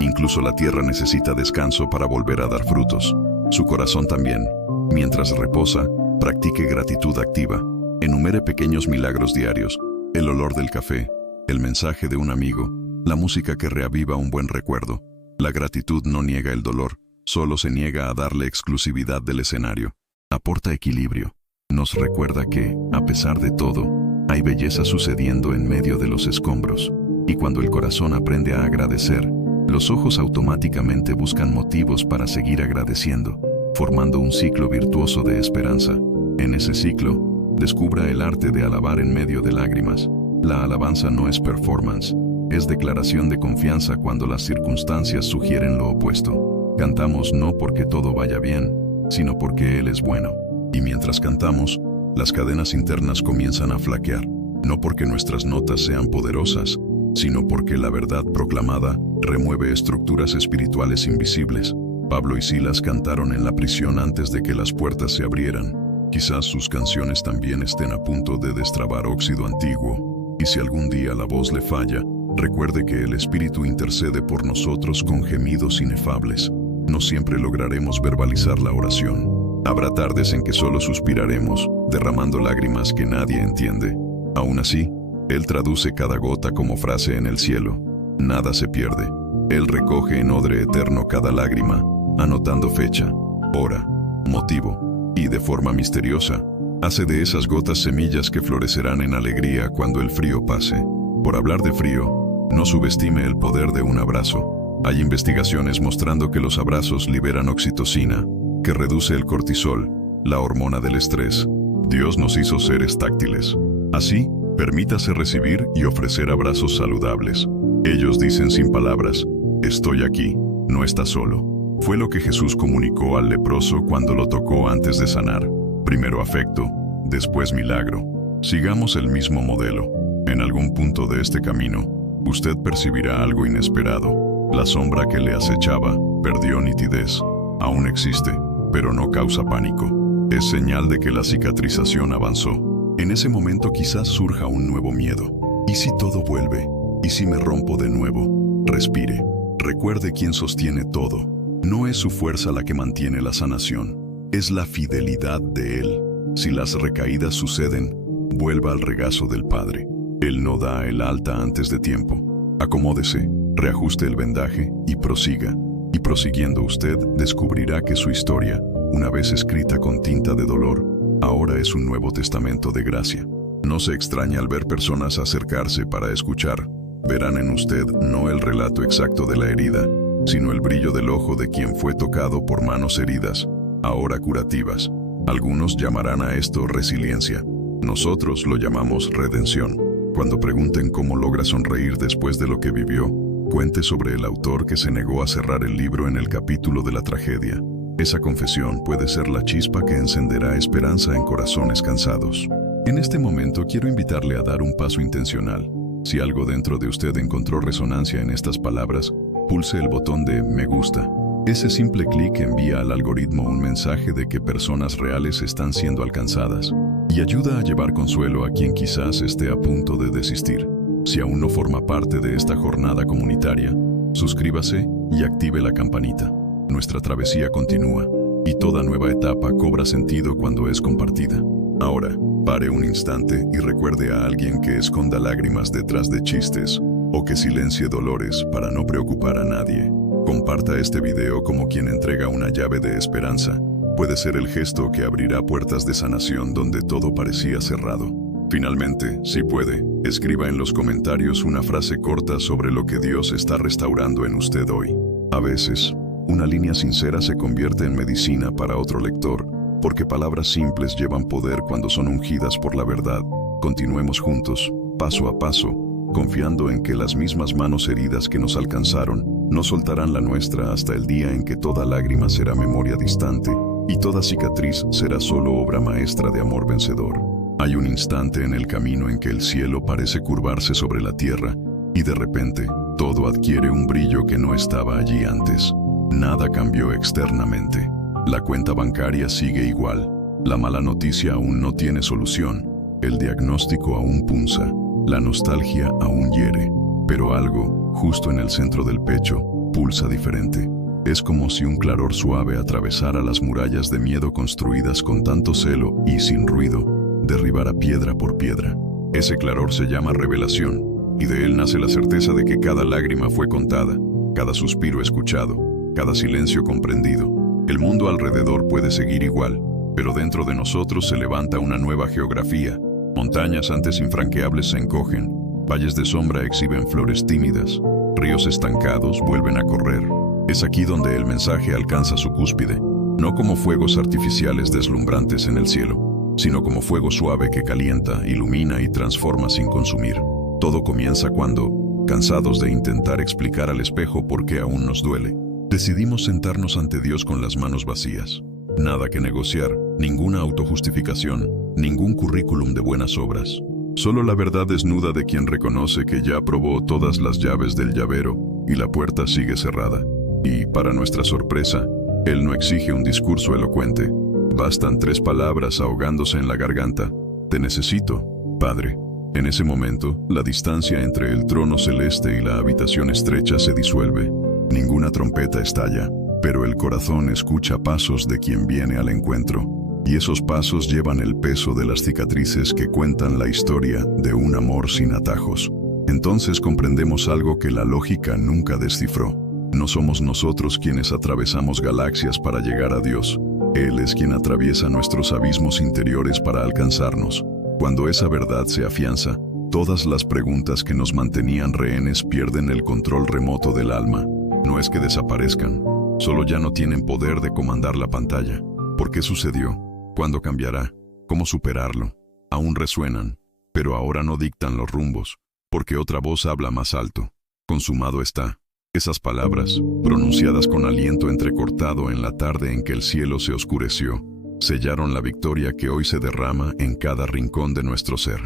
Incluso la tierra necesita descanso para volver a dar frutos. Su corazón también. Mientras reposa, practique gratitud activa. Enumere pequeños milagros diarios. El olor del café, el mensaje de un amigo, la música que reaviva un buen recuerdo. La gratitud no niega el dolor, solo se niega a darle exclusividad del escenario. Aporta equilibrio. Nos recuerda que, a pesar de todo, hay belleza sucediendo en medio de los escombros. Y cuando el corazón aprende a agradecer, los ojos automáticamente buscan motivos para seguir agradeciendo, formando un ciclo virtuoso de esperanza. En ese ciclo, descubra el arte de alabar en medio de lágrimas. La alabanza no es performance, es declaración de confianza cuando las circunstancias sugieren lo opuesto. Cantamos no porque todo vaya bien, sino porque Él es bueno. Y mientras cantamos, las cadenas internas comienzan a flaquear, no porque nuestras notas sean poderosas, sino porque la verdad proclamada remueve estructuras espirituales invisibles. Pablo y Silas cantaron en la prisión antes de que las puertas se abrieran. Quizás sus canciones también estén a punto de destrabar óxido antiguo, y si algún día la voz le falla, recuerde que el Espíritu intercede por nosotros con gemidos inefables. No siempre lograremos verbalizar la oración. Habrá tardes en que solo suspiraremos, derramando lágrimas que nadie entiende. Aún así, Él traduce cada gota como frase en el cielo. Nada se pierde. Él recoge en odre eterno cada lágrima, anotando fecha, hora, motivo, y de forma misteriosa, hace de esas gotas semillas que florecerán en alegría cuando el frío pase. Por hablar de frío, no subestime el poder de un abrazo. Hay investigaciones mostrando que los abrazos liberan oxitocina, que reduce el cortisol, la hormona del estrés. Dios nos hizo seres táctiles. Así, permítase recibir y ofrecer abrazos saludables. Ellos dicen sin palabras, estoy aquí, no estás solo. Fue lo que Jesús comunicó al leproso cuando lo tocó antes de sanar. Primero afecto, después milagro. Sigamos el mismo modelo. En algún punto de este camino, usted percibirá algo inesperado. La sombra que le acechaba perdió nitidez. Aún existe, pero no causa pánico. Es señal de que la cicatrización avanzó. En ese momento quizás surja un nuevo miedo. ¿Y si todo vuelve? ¿Y si me rompo de nuevo? Respire. Recuerde quién sostiene todo. No es su fuerza la que mantiene la sanación. Es la fidelidad de Él. Si las recaídas suceden, vuelva al regazo del Padre. Él no da el alta antes de tiempo. Acomódese, reajuste el vendaje y prosiga. Y prosiguiendo usted, descubrirá que su historia, una vez escrita con tinta de dolor, ahora es un nuevo testamento de gracia. No se extrañe al ver personas acercarse para escuchar. Verán en usted no el relato exacto de la herida, sino el brillo del ojo de quien fue tocado por manos heridas, ahora curativas. Algunos llamarán a esto resiliencia. Nosotros lo llamamos redención. Cuando pregunten cómo logra sonreír después de lo que vivió, cuente sobre el autor que se negó a cerrar el libro en el capítulo de la tragedia. Esa confesión puede ser la chispa que encenderá esperanza en corazones cansados. En este momento quiero invitarle a dar un paso intencional. Si algo dentro de usted encontró resonancia en estas palabras, pulse el botón de me gusta. Ese simple clic envía al algoritmo un mensaje de que personas reales están siendo alcanzadas y ayuda a llevar consuelo a quien quizás esté a punto de desistir. Si aún no forma parte de esta jornada comunitaria, suscríbase y active la campanita. Nuestra travesía continúa y toda nueva etapa cobra sentido cuando es compartida. Ahora, pare un instante y recuerde a alguien que esconda lágrimas detrás de chistes o que silencie dolores para no preocupar a nadie. Comparta este video como quien entrega una llave de esperanza. Puede ser el gesto que abrirá puertas de sanación donde todo parecía cerrado. Finalmente, si puede, escriba en los comentarios una frase corta sobre lo que Dios está restaurando en usted hoy. A veces, una línea sincera se convierte en medicina para otro lector, porque palabras simples llevan poder cuando son ungidas por la verdad. Continuemos juntos, paso a paso, confiando en que las mismas manos heridas que nos alcanzaron no soltarán la nuestra hasta el día en que toda lágrima será memoria distante y toda cicatriz será solo obra maestra de amor vencedor. Hay un instante en el camino en que el cielo parece curvarse sobre la tierra y de repente todo adquiere un brillo que no estaba allí antes. Nada cambió externamente. La cuenta bancaria sigue igual. La mala noticia aún no tiene solución. El diagnóstico aún punza. La nostalgia aún hiere. Pero algo, justo en el centro del pecho, pulsa diferente. Es como si un claror suave atravesara las murallas de miedo construidas con tanto celo y sin ruido, derribara piedra por piedra. Ese claror se llama revelación, y de él nace la certeza de que cada lágrima fue contada, cada suspiro escuchado, cada silencio comprendido. El mundo alrededor puede seguir igual, pero dentro de nosotros se levanta una nueva geografía. Montañas antes infranqueables se encogen, valles de sombra exhiben flores tímidas, ríos estancados vuelven a correr. Es aquí donde el mensaje alcanza su cúspide, no como fuegos artificiales deslumbrantes en el cielo, sino como fuego suave que calienta, ilumina y transforma sin consumir. Todo comienza cuando, cansados de intentar explicar al espejo por qué aún nos duele, decidimos sentarnos ante Dios con las manos vacías. Nada que negociar, ninguna autojustificación, ningún currículum de buenas obras. Solo la verdad desnuda de quien reconoce que ya probó todas las llaves del llavero y la puerta sigue cerrada. Y, para nuestra sorpresa, Él no exige un discurso elocuente. Bastan 3 palabras ahogándose en la garganta. Te necesito, Padre. En ese momento, la distancia entre el trono celeste y la habitación estrecha se disuelve. Ninguna trompeta estalla, pero el corazón escucha pasos de quien viene al encuentro, y esos pasos llevan el peso de las cicatrices que cuentan la historia de un amor sin atajos. Entonces comprendemos algo que la lógica nunca descifró. No somos nosotros quienes atravesamos galaxias para llegar a Dios. Él es quien atraviesa nuestros abismos interiores para alcanzarnos. Cuando esa verdad se afianza, todas las preguntas que nos mantenían rehenes pierden el control remoto del alma. No es que desaparezcan, solo ya no tienen poder de comandar la pantalla. ¿Por qué sucedió? ¿Cuándo cambiará? ¿Cómo superarlo? Aún resuenan, pero ahora no dictan los rumbos, porque otra voz habla más alto. Consumado está. Esas palabras, pronunciadas con aliento entrecortado en la tarde en que el cielo se oscureció, sellaron la victoria que hoy se derrama en cada rincón de nuestro ser.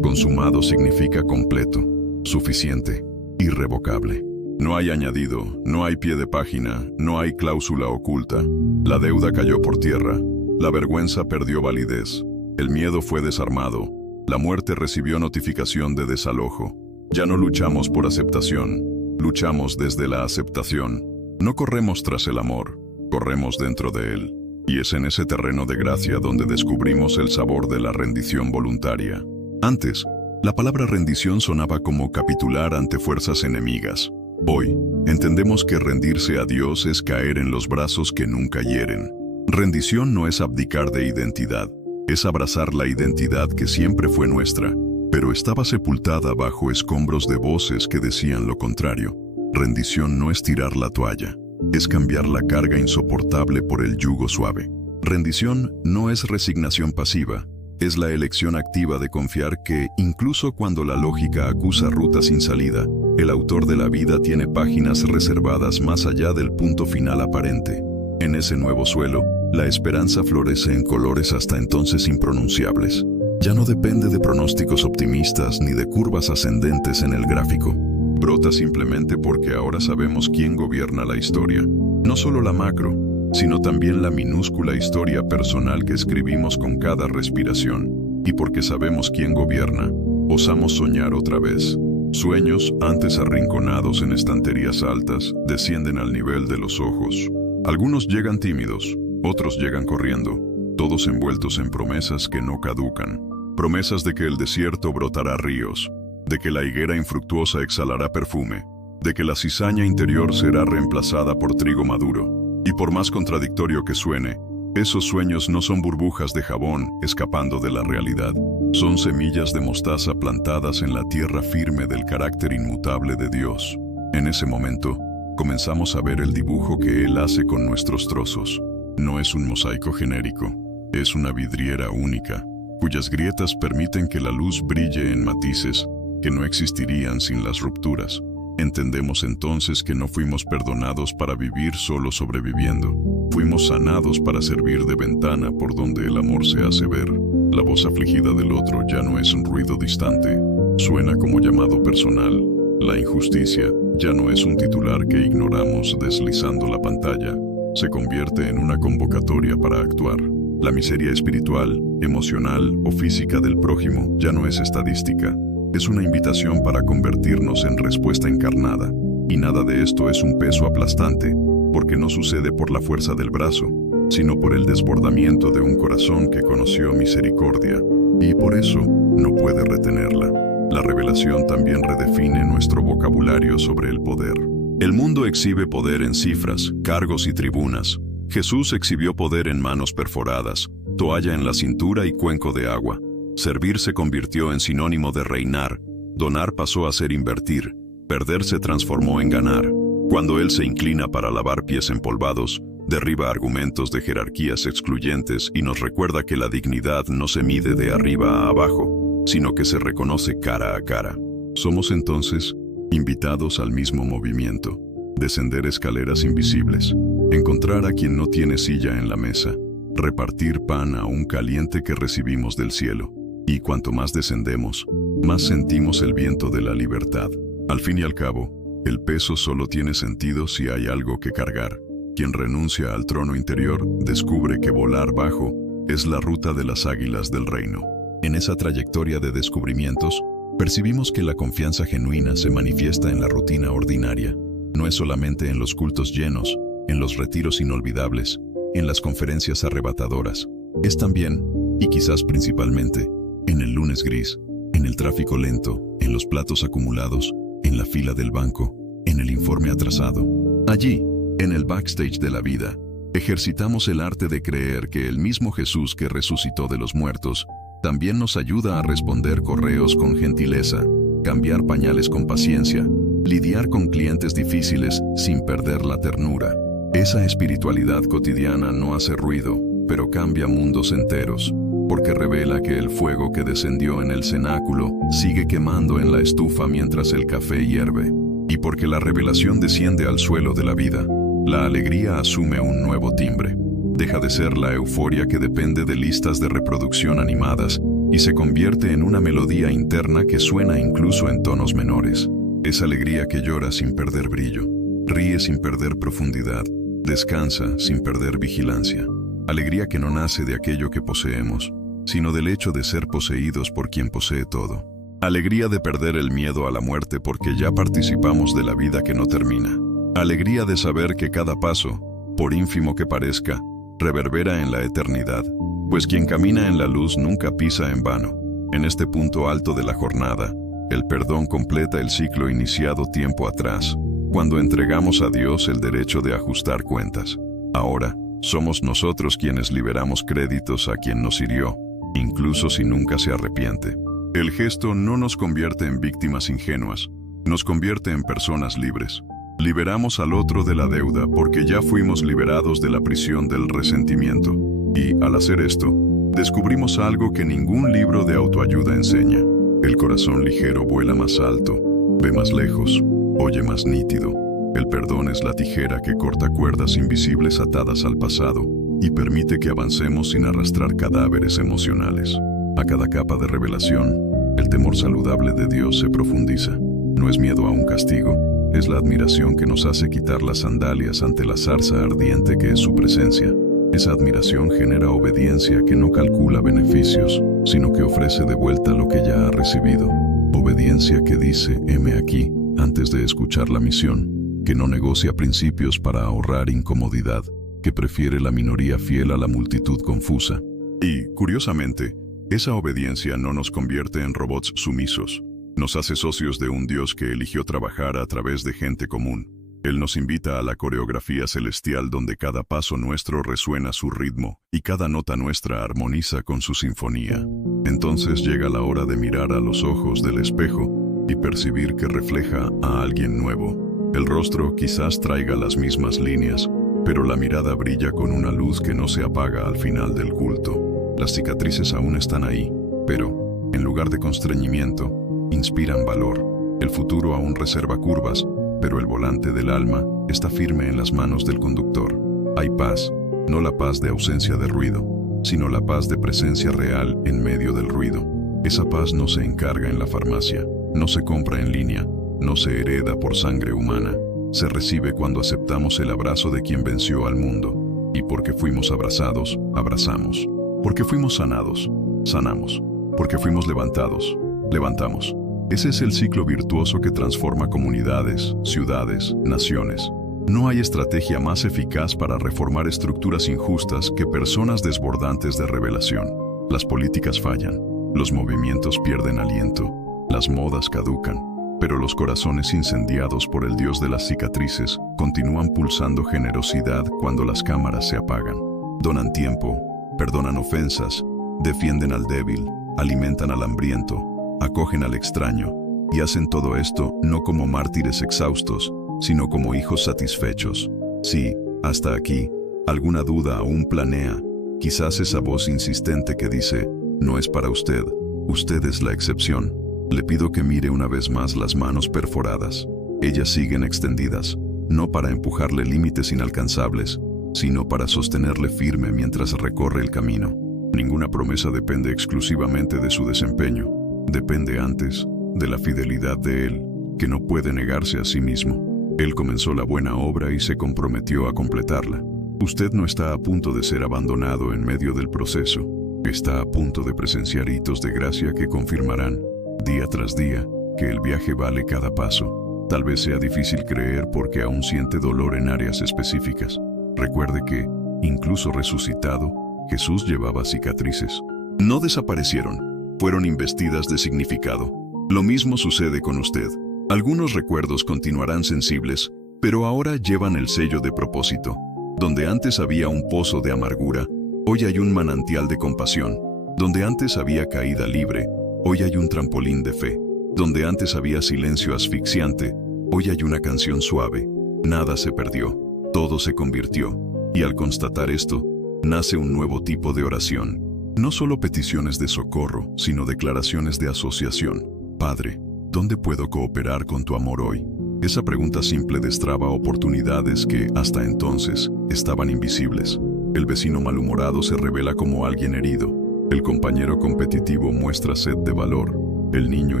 Consumado significa completo, suficiente, irrevocable. No hay añadido, no hay pie de página, no hay cláusula oculta. La deuda cayó por tierra, la vergüenza perdió validez, el miedo fue desarmado, la muerte recibió notificación de desalojo. Ya no luchamos por aceptación, luchamos desde la aceptación. No corremos tras el amor, corremos dentro de él. Y es en ese terreno de gracia donde descubrimos el sabor de la rendición voluntaria. Antes, la palabra rendición sonaba como capitular ante fuerzas enemigas. Hoy, entendemos que rendirse a Dios es caer en los brazos que nunca hieren. Rendición no es abdicar de identidad, es abrazar la identidad que siempre fue nuestra, pero estaba sepultada bajo escombros de voces que decían lo contrario. Rendición no es tirar la toalla, es cambiar la carga insoportable por el yugo suave. Rendición no es resignación pasiva, es la elección activa de confiar que, incluso cuando la lógica acusa ruta sin salida, el autor de la vida tiene páginas reservadas más allá del punto final aparente. En ese nuevo suelo, la esperanza florece en colores hasta entonces impronunciables. Ya no depende de pronósticos optimistas ni de curvas ascendentes en el gráfico. Brota simplemente porque ahora sabemos quién gobierna la historia. No solo la macro, sino también la minúscula historia personal que escribimos con cada respiración. Y porque sabemos quién gobierna, osamos soñar otra vez. Sueños, antes arrinconados en estanterías altas, descienden al nivel de los ojos. Algunos llegan tímidos, otros llegan corriendo, todos envueltos en promesas que no caducan. Promesas de que el desierto brotará ríos, de que la higuera infructuosa exhalará perfume, de que la cizaña interior será reemplazada por trigo maduro. Y por más contradictorio que suene, esos sueños no son burbujas de jabón escapando de la realidad. Son semillas de mostaza plantadas en la tierra firme del carácter inmutable de Dios. En ese momento, comenzamos a ver el dibujo que Él hace con nuestros trozos. No es un mosaico genérico, es una vidriera única, cuyas grietas permiten que la luz brille en matices que no existirían sin las rupturas. Entendemos entonces que no fuimos perdonados para vivir solo sobreviviendo. Fuimos sanados para servir de ventana por donde el amor se hace ver. La voz afligida del otro ya no es un ruido distante, suena como llamado personal. La injusticia ya no es un titular que ignoramos deslizando la pantalla, se convierte en una convocatoria para actuar. La miseria espiritual, emocional o física del prójimo ya no es estadística. Es una invitación para convertirnos en respuesta encarnada. Y nada de esto es un peso aplastante, porque no sucede por la fuerza del brazo, sino por el desbordamiento de un corazón que conoció misericordia, y por eso no puede retenerla. La revelación también redefine nuestro vocabulario sobre el poder. El mundo exhibe poder en cifras, cargos y tribunas. Jesús exhibió poder en manos perforadas, toalla en la cintura y cuenco de agua. Servir se convirtió en sinónimo de reinar, donar pasó a ser invertir, perder se transformó en ganar. Cuando Él se inclina para lavar pies empolvados, derriba argumentos de jerarquías excluyentes y nos recuerda que la dignidad no se mide de arriba a abajo, sino que se reconoce cara a cara. Somos entonces invitados al mismo movimiento, descender escaleras invisibles, encontrar a quien no tiene silla en la mesa, repartir pan aún caliente que recibimos del cielo. Y cuanto más descendemos, más sentimos el viento de la libertad. Al fin y al cabo, el peso solo tiene sentido si hay algo que cargar. Quien renuncia al trono interior descubre que volar bajo es la ruta de las águilas del reino. En esa trayectoria de descubrimientos, percibimos que la confianza genuina se manifiesta en la rutina ordinaria. No es solamente en los cultos llenos, en los retiros inolvidables, en las conferencias arrebatadoras. Es también, y quizás principalmente, en el lunes gris, en el tráfico lento, en los platos acumulados, en la fila del banco, en el informe atrasado. Allí, en el backstage de la vida, ejercitamos el arte de creer que el mismo Jesús que resucitó de los muertos también nos ayuda a responder correos con gentileza, cambiar pañales con paciencia, lidiar con clientes difíciles sin perder la ternura. Esa espiritualidad cotidiana no hace ruido, pero cambia mundos enteros, porque revela que el fuego que descendió en el cenáculo sigue quemando en la estufa mientras el café hierve. Y porque la revelación desciende al suelo de la vida, la alegría asume un nuevo timbre. Deja de ser la euforia que depende de listas de reproducción animadas y se convierte en una melodía interna que suena incluso en tonos menores. Es alegría que llora sin perder brillo, ríe sin perder profundidad, descansa sin perder vigilancia. Alegría que no nace de aquello que poseemos, sino del hecho de ser poseídos por quien posee todo. Alegría de perder el miedo a la muerte porque ya participamos de la vida que no termina. Alegría de saber que cada paso, por ínfimo que parezca, reverbera en la eternidad, pues quien camina en la luz nunca pisa en vano. En este punto alto de la jornada, el perdón completa el ciclo iniciado tiempo atrás, cuando entregamos a Dios el derecho de ajustar cuentas. Ahora, somos nosotros quienes liberamos créditos a quien nos hirió, incluso si nunca se arrepiente. El gesto no nos convierte en víctimas ingenuas, nos convierte en personas libres. Liberamos al otro de la deuda porque ya fuimos liberados de la prisión del resentimiento. Y, al hacer esto, descubrimos algo que ningún libro de autoayuda enseña. El corazón ligero vuela más alto, ve más lejos, oye más nítido. El perdón es la tijera que corta cuerdas invisibles atadas al pasado y permite que avancemos sin arrastrar cadáveres emocionales. A cada capa de revelación, el temor saludable de Dios se profundiza. No es miedo a un castigo, es la admiración que nos hace quitar las sandalias ante la zarza ardiente que es su presencia. Esa admiración genera obediencia que no calcula beneficios, sino que ofrece de vuelta lo que ya ha recibido. Obediencia que dice, heme aquí, antes de escuchar la misión, que no negocia principios para ahorrar incomodidad, que prefiere la minoría fiel a la multitud confusa. Y, curiosamente, esa obediencia no nos convierte en robots sumisos. Nos hace socios de un Dios que eligió trabajar a través de gente común. Él nos invita a la coreografía celestial donde cada paso nuestro resuena su ritmo y cada nota nuestra armoniza con su sinfonía. Entonces llega la hora de mirar a los ojos del espejo y percibir que refleja a alguien nuevo. El rostro quizás traiga las mismas líneas, pero la mirada brilla con una luz que no se apaga al final del culto. Las cicatrices aún están ahí, pero, en lugar de constreñimiento, inspiran valor. El futuro aún reserva curvas, pero el volante del alma está firme en las manos del conductor. Hay paz, no la paz de ausencia de ruido, sino la paz de presencia real en medio del ruido. Esa paz no se encarga en la farmacia, no se compra en línea, no se hereda por sangre humana. Se recibe cuando aceptamos el abrazo de quien venció al mundo. Y porque fuimos abrazados, abrazamos. Porque fuimos sanados, sanamos. Porque fuimos levantados, levantamos. Ese es el ciclo virtuoso que transforma comunidades, ciudades, naciones. No hay estrategia más eficaz para reformar estructuras injustas que personas desbordantes de revelación. Las políticas fallan, los movimientos pierden aliento, las modas caducan, pero los corazones incendiados por el Dios de las cicatrices continúan pulsando generosidad cuando las cámaras se apagan. Donan tiempo, perdonan ofensas, defienden al débil, alimentan al hambriento, acogen al extraño, y hacen todo esto no como mártires exhaustos, sino como hijos satisfechos. Sí, hasta aquí, alguna duda aún planea, quizás esa voz insistente que dice, no es para usted, usted es la excepción. Le pido que mire una vez más las manos perforadas. Ellas siguen extendidas, no para empujarle límites inalcanzables, sino para sostenerle firme mientras recorre el camino. Ninguna promesa depende exclusivamente de su desempeño. Depende antes de la fidelidad de Él, que no puede negarse a sí mismo. Él comenzó la buena obra y se comprometió a completarla. Usted no está a punto de ser abandonado en medio del proceso. Está a punto de presenciar hitos de gracia que confirmarán, día tras día, que el viaje vale cada paso. Tal vez sea difícil creer porque aún siente dolor en áreas específicas. Recuerde que, incluso resucitado, Jesús llevaba cicatrices. No desaparecieron, fueron investidas de significado. Lo mismo sucede con usted. Algunos recuerdos continuarán sensibles, pero ahora llevan el sello de propósito. Donde antes había un pozo de amargura, hoy hay un manantial de compasión. Donde antes había caída libre, hoy hay un trampolín de fe. Donde antes había silencio asfixiante, hoy hay una canción suave. Nada se perdió, todo se convirtió. Y al constatar esto, nace un nuevo tipo de oración. No solo peticiones de socorro, sino declaraciones de asociación. Padre, ¿dónde puedo cooperar con tu amor hoy? Esa pregunta simple destraba oportunidades que, hasta entonces, estaban invisibles. El vecino malhumorado se revela como alguien herido. El compañero competitivo muestra sed de valor. El niño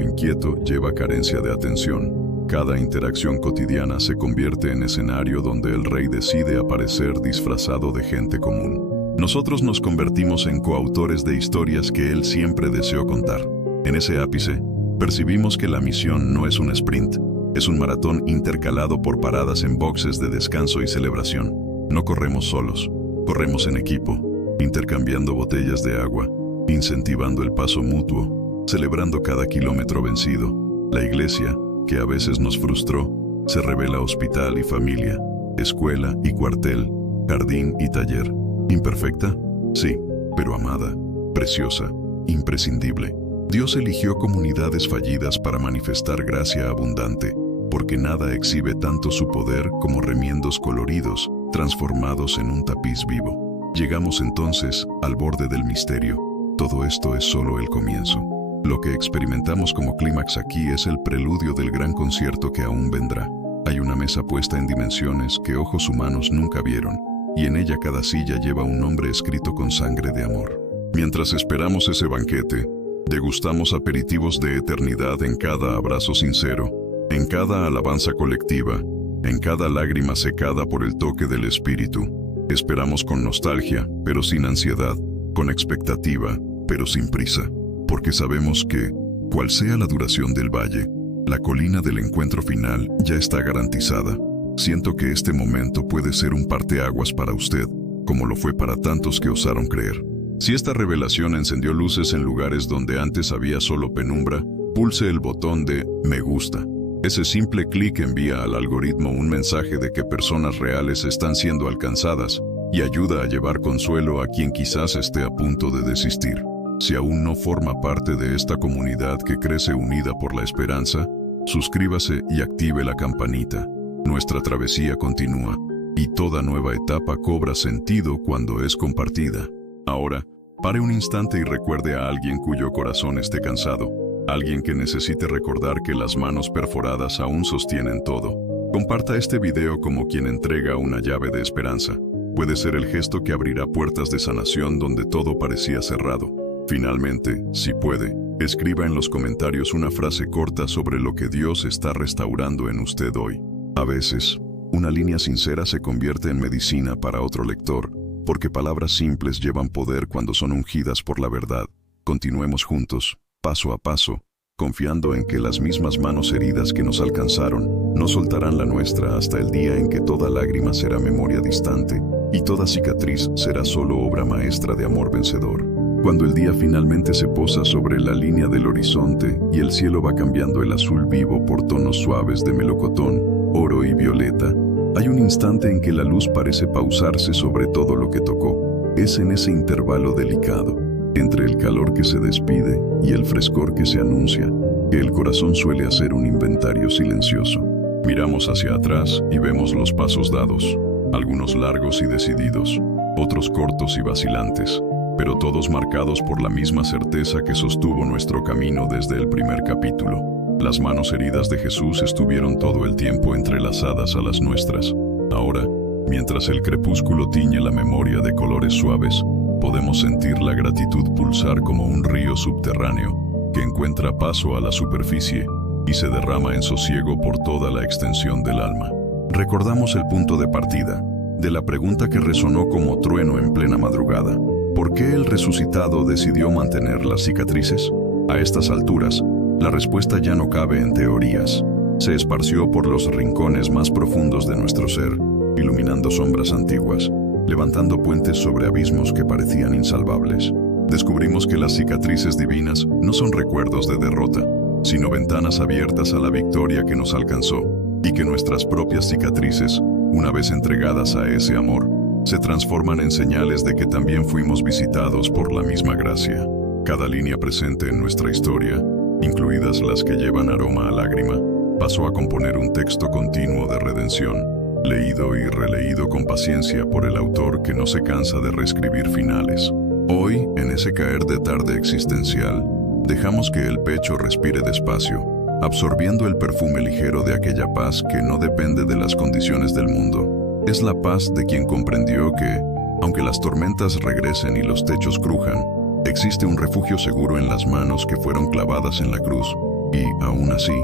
inquieto lleva carencia de atención. Cada interacción cotidiana se convierte en escenario donde el rey decide aparecer disfrazado de gente común. Nosotros nos convertimos en coautores de historias que él siempre deseó contar. En ese ápice, percibimos que la misión no es un sprint, es un maratón intercalado por paradas en boxes de descanso y celebración. No corremos solos, corremos en equipo, intercambiando botellas de agua, incentivando el paso mutuo, celebrando cada kilómetro vencido. La iglesia, que a veces nos frustró, se revela hospital y familia, escuela y cuartel, jardín y taller. ¿Imperfecta? Sí, pero amada, preciosa, imprescindible. Dios eligió comunidades fallidas para manifestar gracia abundante, porque nada exhibe tanto su poder como remiendos coloridos, transformados en un tapiz vivo. Llegamos entonces al borde del misterio. Todo esto es solo el comienzo. Lo que experimentamos como clímax aquí es el preludio del gran concierto que aún vendrá. Hay una mesa puesta en dimensiones que ojos humanos nunca vieron, y en ella cada silla lleva un nombre escrito con sangre de amor. Mientras esperamos ese banquete, degustamos aperitivos de eternidad en cada abrazo sincero, en cada alabanza colectiva, en cada lágrima secada por el toque del Espíritu. Esperamos con nostalgia, pero sin ansiedad, con expectativa, pero sin prisa, porque sabemos que, cual sea la duración del valle, la colina del encuentro final ya está garantizada. Siento que este momento puede ser un parteaguas para usted, como lo fue para tantos que osaron creer. Si esta revelación encendió luces en lugares donde antes había solo penumbra, pulse el botón de me gusta. Ese simple clic envía al algoritmo un mensaje de que personas reales están siendo alcanzadas y ayuda a llevar consuelo a quien quizás esté a punto de desistir. Si aún no forma parte de esta comunidad que crece unida por la esperanza, suscríbase y active la campanita. Nuestra travesía continúa, y toda nueva etapa cobra sentido cuando es compartida. Ahora, pare un instante y recuerde a alguien cuyo corazón esté cansado, alguien que necesite recordar que las manos perforadas aún sostienen todo. Comparta este video como quien entrega una llave de esperanza. Puede ser el gesto que abrirá puertas de sanación donde todo parecía cerrado. Finalmente, si puede, escriba en los comentarios una frase corta sobre lo que Dios está restaurando en usted hoy. A veces, una línea sincera se convierte en medicina para otro lector, porque palabras simples llevan poder cuando son ungidas por la verdad. Continuemos juntos, paso a paso, confiando en que las mismas manos heridas que nos alcanzaron no soltarán la nuestra hasta el día en que toda lágrima será memoria distante y toda cicatriz será solo obra maestra de amor vencedor. Cuando el día finalmente se posa sobre la línea del horizonte y el cielo va cambiando el azul vivo por tonos suaves de melocotón, oro y violeta, hay un instante en que la luz parece pausarse sobre todo lo que tocó. Es en ese intervalo delicado, entre el calor que se despide y el frescor que se anuncia, que el corazón suele hacer un inventario silencioso. Miramos hacia atrás y vemos los pasos dados, algunos largos y decididos, otros cortos y vacilantes, pero todos marcados por la misma certeza que sostuvo nuestro camino desde el primer capítulo. Las manos heridas de Jesús estuvieron todo el tiempo entrelazadas a las nuestras. Ahora, mientras el crepúsculo tiñe la memoria de colores suaves, podemos sentir la gratitud pulsar como un río subterráneo que encuentra paso a la superficie y se derrama en sosiego por toda la extensión del alma. Recordamos el punto de partida, de la pregunta que resonó como trueno en plena madrugada. ¿Por qué el resucitado decidió mantener las cicatrices? A estas alturas, la respuesta ya no cabe en teorías. Se esparció por los rincones más profundos de nuestro ser, iluminando sombras antiguas, levantando puentes sobre abismos que parecían insalvables. Descubrimos que las cicatrices divinas no son recuerdos de derrota, sino ventanas abiertas a la victoria que nos alcanzó, y que nuestras propias cicatrices, una vez entregadas a ese amor, se transforman en señales de que también fuimos visitados por la misma gracia. Cada línea presente en nuestra historia, incluidas las que llevan aroma a lágrima, pasó a componer un texto continuo de redención, leído y releído con paciencia por el autor que no se cansa de reescribir finales. Hoy, en ese caer de tarde existencial, dejamos que el pecho respire despacio, absorbiendo el perfume ligero de aquella paz que no depende de las condiciones del mundo. Es la paz de quien comprendió que, aunque las tormentas regresen y los techos crujan, existe un refugio seguro en las manos que fueron clavadas en la cruz y, aún así,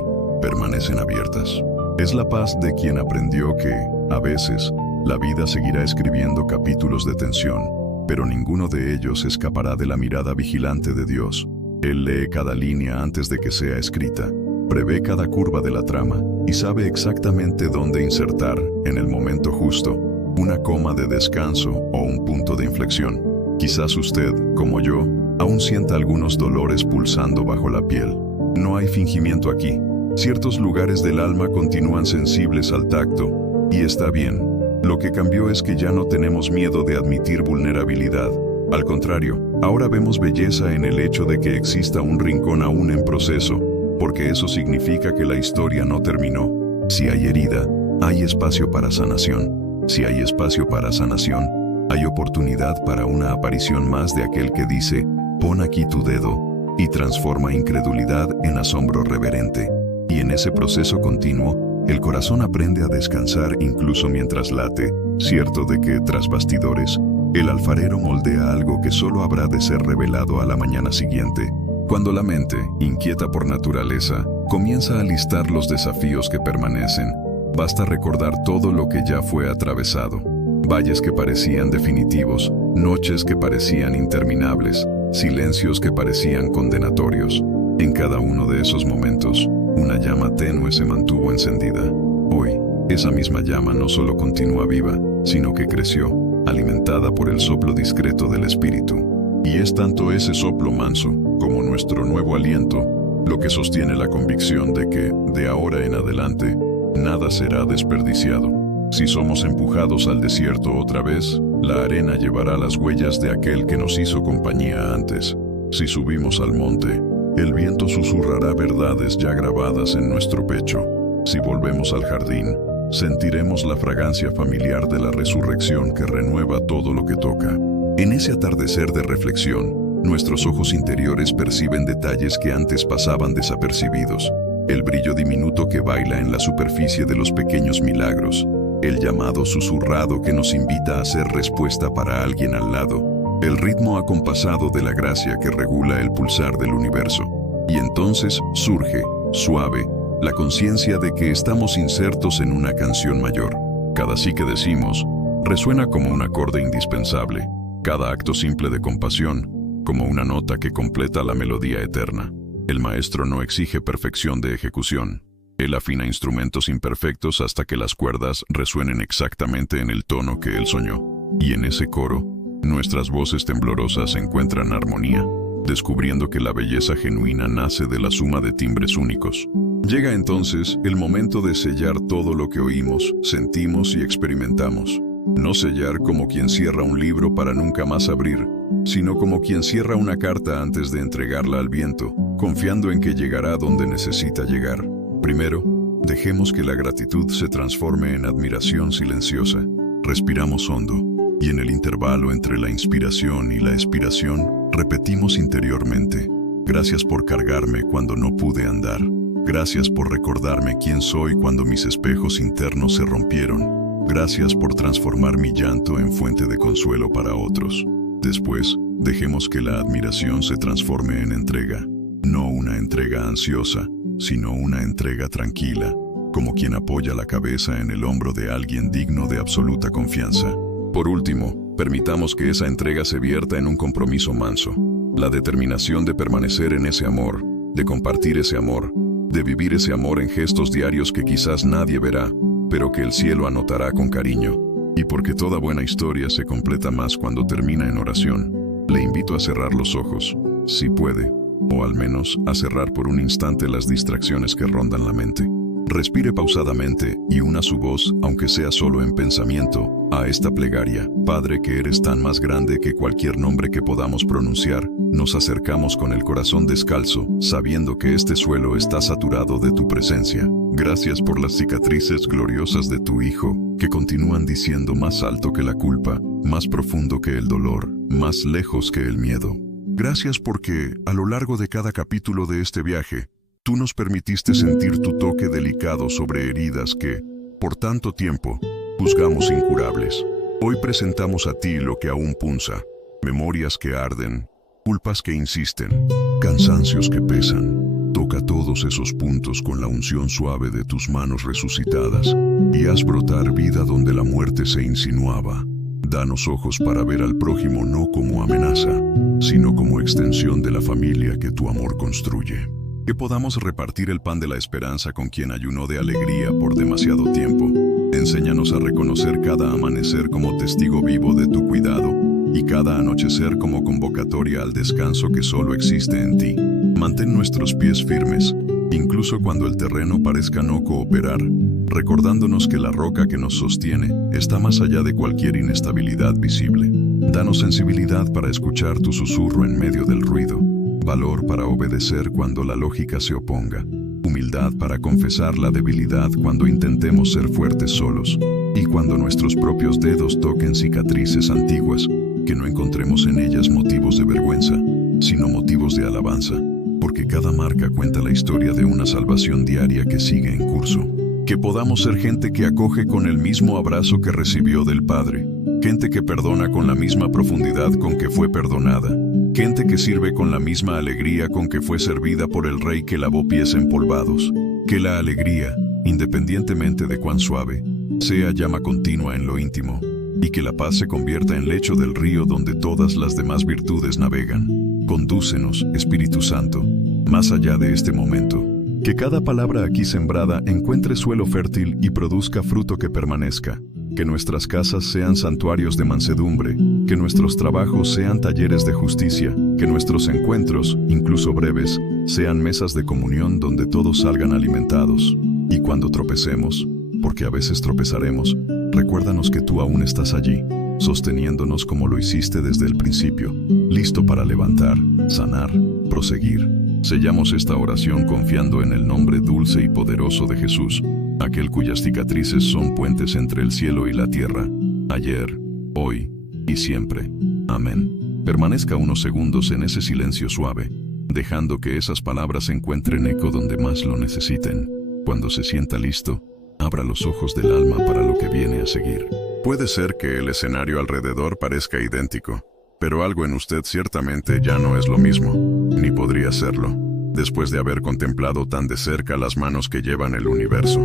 permanecen abiertas. Es la paz de quien aprendió que, a veces, la vida seguirá escribiendo capítulos de tensión, pero ninguno de ellos escapará de la mirada vigilante de Dios. Él lee cada línea antes de que sea escrita, prevé cada curva de la trama y sabe exactamente dónde insertar, en el momento justo, una coma de descanso o un punto de inflexión. Quizás usted, como yo, aún sienta algunos dolores pulsando bajo la piel. No hay fingimiento aquí. Ciertos lugares del alma continúan sensibles al tacto, y está bien. Lo que cambió es que ya no tenemos miedo de admitir vulnerabilidad. Al contrario, ahora vemos belleza en el hecho de que exista un rincón aún en proceso, porque eso significa que la historia no terminó. Si hay herida, hay espacio para sanación. Si hay espacio para sanación, hay oportunidad para una aparición más de aquel que dice, pon aquí tu dedo, y transforma incredulidad en asombro reverente. Y en ese proceso continuo, el corazón aprende a descansar incluso mientras late, cierto de que, tras bastidores, el alfarero moldea algo que solo habrá de ser revelado a la mañana siguiente. Cuando la mente, inquieta por naturaleza, comienza a listar los desafíos que permanecen, basta recordar todo lo que ya fue atravesado. Valles que parecían definitivos, noches que parecían interminables, silencios que parecían condenatorios. En cada uno de esos momentos, una llama tenue se mantuvo encendida. Hoy, esa misma llama no solo continúa viva, sino que creció, alimentada por el soplo discreto del Espíritu. Y es tanto ese soplo manso, como nuestro nuevo aliento, lo que sostiene la convicción de que, de ahora en adelante, nada será desperdiciado. Si somos empujados al desierto otra vez, la arena llevará las huellas de aquel que nos hizo compañía antes. Si subimos al monte, el viento susurrará verdades ya grabadas en nuestro pecho. Si volvemos al jardín, sentiremos la fragancia familiar de la resurrección que renueva todo lo que toca. En ese atardecer de reflexión, nuestros ojos interiores perciben detalles que antes pasaban desapercibidos. El brillo diminuto que baila en la superficie de los pequeños milagros. El llamado susurrado que nos invita a hacer respuesta para alguien al lado. El ritmo acompasado de la gracia que regula el pulsar del universo. Y entonces surge, suave, la conciencia de que estamos insertos en una canción mayor. Cada sí que decimos, resuena como un acorde indispensable. Cada acto simple de compasión, como una nota que completa la melodía eterna. El maestro no exige perfección de ejecución. Él afina instrumentos imperfectos hasta que las cuerdas resuenen exactamente en el tono que él soñó. Y en ese coro, nuestras voces temblorosas encuentran armonía, descubriendo que la belleza genuina nace de la suma de timbres únicos. Llega entonces el momento de sellar todo lo que oímos, sentimos y experimentamos. No sellar como quien cierra un libro para nunca más abrir, sino como quien cierra una carta antes de entregarla al viento, confiando en que llegará donde necesita llegar. Primero, dejemos que la gratitud se transforme en admiración silenciosa. Respiramos hondo, y en el intervalo entre la inspiración y la expiración, repetimos interiormente: gracias por cargarme cuando no pude andar. Gracias por recordarme quién soy cuando mis espejos internos se rompieron. Gracias por transformar mi llanto en fuente de consuelo para otros. Después, dejemos que la admiración se transforme en entrega. No una entrega ansiosa, sino una entrega tranquila, como quien apoya la cabeza en el hombro de alguien digno de absoluta confianza. Por último, permitamos que esa entrega se vierta en un compromiso manso. La determinación de permanecer en ese amor, de compartir ese amor, de vivir ese amor en gestos diarios que quizás nadie verá, pero que el cielo anotará con cariño. Y porque toda buena historia se completa más cuando termina en oración, le invito a cerrar los ojos, si puede, o al menos a cerrar por un instante las distracciones que rondan la mente. Respire pausadamente y una su voz, aunque sea solo en pensamiento, a esta plegaria. Padre, que eres tan más grande que cualquier nombre que podamos pronunciar, nos acercamos con el corazón descalzo, sabiendo que este suelo está saturado de tu presencia. Gracias por las cicatrices gloriosas de tu Hijo, que continúan diciendo más alto que la culpa, más profundo que el dolor, más lejos que el miedo. Gracias porque, a lo largo de cada capítulo de este viaje, tú nos permitiste sentir tu toque delicado sobre heridas que, por tanto tiempo, juzgamos incurables. Hoy presentamos a ti lo que aún punza, memorias que arden, culpas que insisten, cansancios que pesan. Toca todos esos puntos con la unción suave de tus manos resucitadas y haz brotar vida donde la muerte se insinuaba. Danos ojos para ver al prójimo no como amenaza, sino como extensión de la familia que tu amor construye. Que podamos repartir el pan de la esperanza con quien ayunó de alegría por demasiado tiempo. Enséñanos a reconocer cada amanecer como testigo vivo de tu cuidado y cada anochecer como convocatoria al descanso que solo existe en ti. Mantén nuestros pies firmes, incluso cuando el terreno parezca no cooperar, recordándonos que la roca que nos sostiene está más allá de cualquier inestabilidad visible. Danos sensibilidad para escuchar tu susurro en medio del ruido, valor para obedecer cuando la lógica se oponga, humildad para confesar la debilidad cuando intentemos ser fuertes solos, y cuando nuestros propios dedos toquen cicatrices antiguas, que no encontremos en ellas motivos de vergüenza, sino motivos de alabanza, porque cada marca cuenta la historia de una salvación diaria que sigue en curso. Que podamos ser gente que acoge con el mismo abrazo que recibió del Padre, gente que perdona con la misma profundidad con que fue perdonada, gente que sirve con la misma alegría con que fue servida por el Rey que lavó pies empolvados. Que la alegría, independientemente de cuán suave, sea llama continua en lo íntimo, y que la paz se convierta en lecho del río donde todas las demás virtudes navegan. Condúcenos, Espíritu Santo, más allá de este momento. Que cada palabra aquí sembrada encuentre suelo fértil y produzca fruto que permanezca. Que nuestras casas sean santuarios de mansedumbre, que nuestros trabajos sean talleres de justicia, que nuestros encuentros, incluso breves, sean mesas de comunión donde todos salgan alimentados. Y cuando tropecemos, porque a veces tropezaremos, recuérdanos que tú aún estás allí, sosteniéndonos como lo hiciste desde el principio, listo para levantar, sanar, proseguir. Sellamos esta oración confiando en el nombre dulce y poderoso de Jesús, aquel cuyas cicatrices son puentes entre el cielo y la tierra, ayer, hoy y siempre. Amén. Permanezca unos segundos en ese silencio suave, dejando que esas palabras encuentren eco donde más lo necesiten. Cuando se sienta listo, abra los ojos del alma para lo que viene a seguir. Puede ser que el escenario alrededor parezca idéntico, pero algo en usted ciertamente ya no es lo mismo, ni podría serlo, después de haber contemplado tan de cerca las manos que llevan el universo.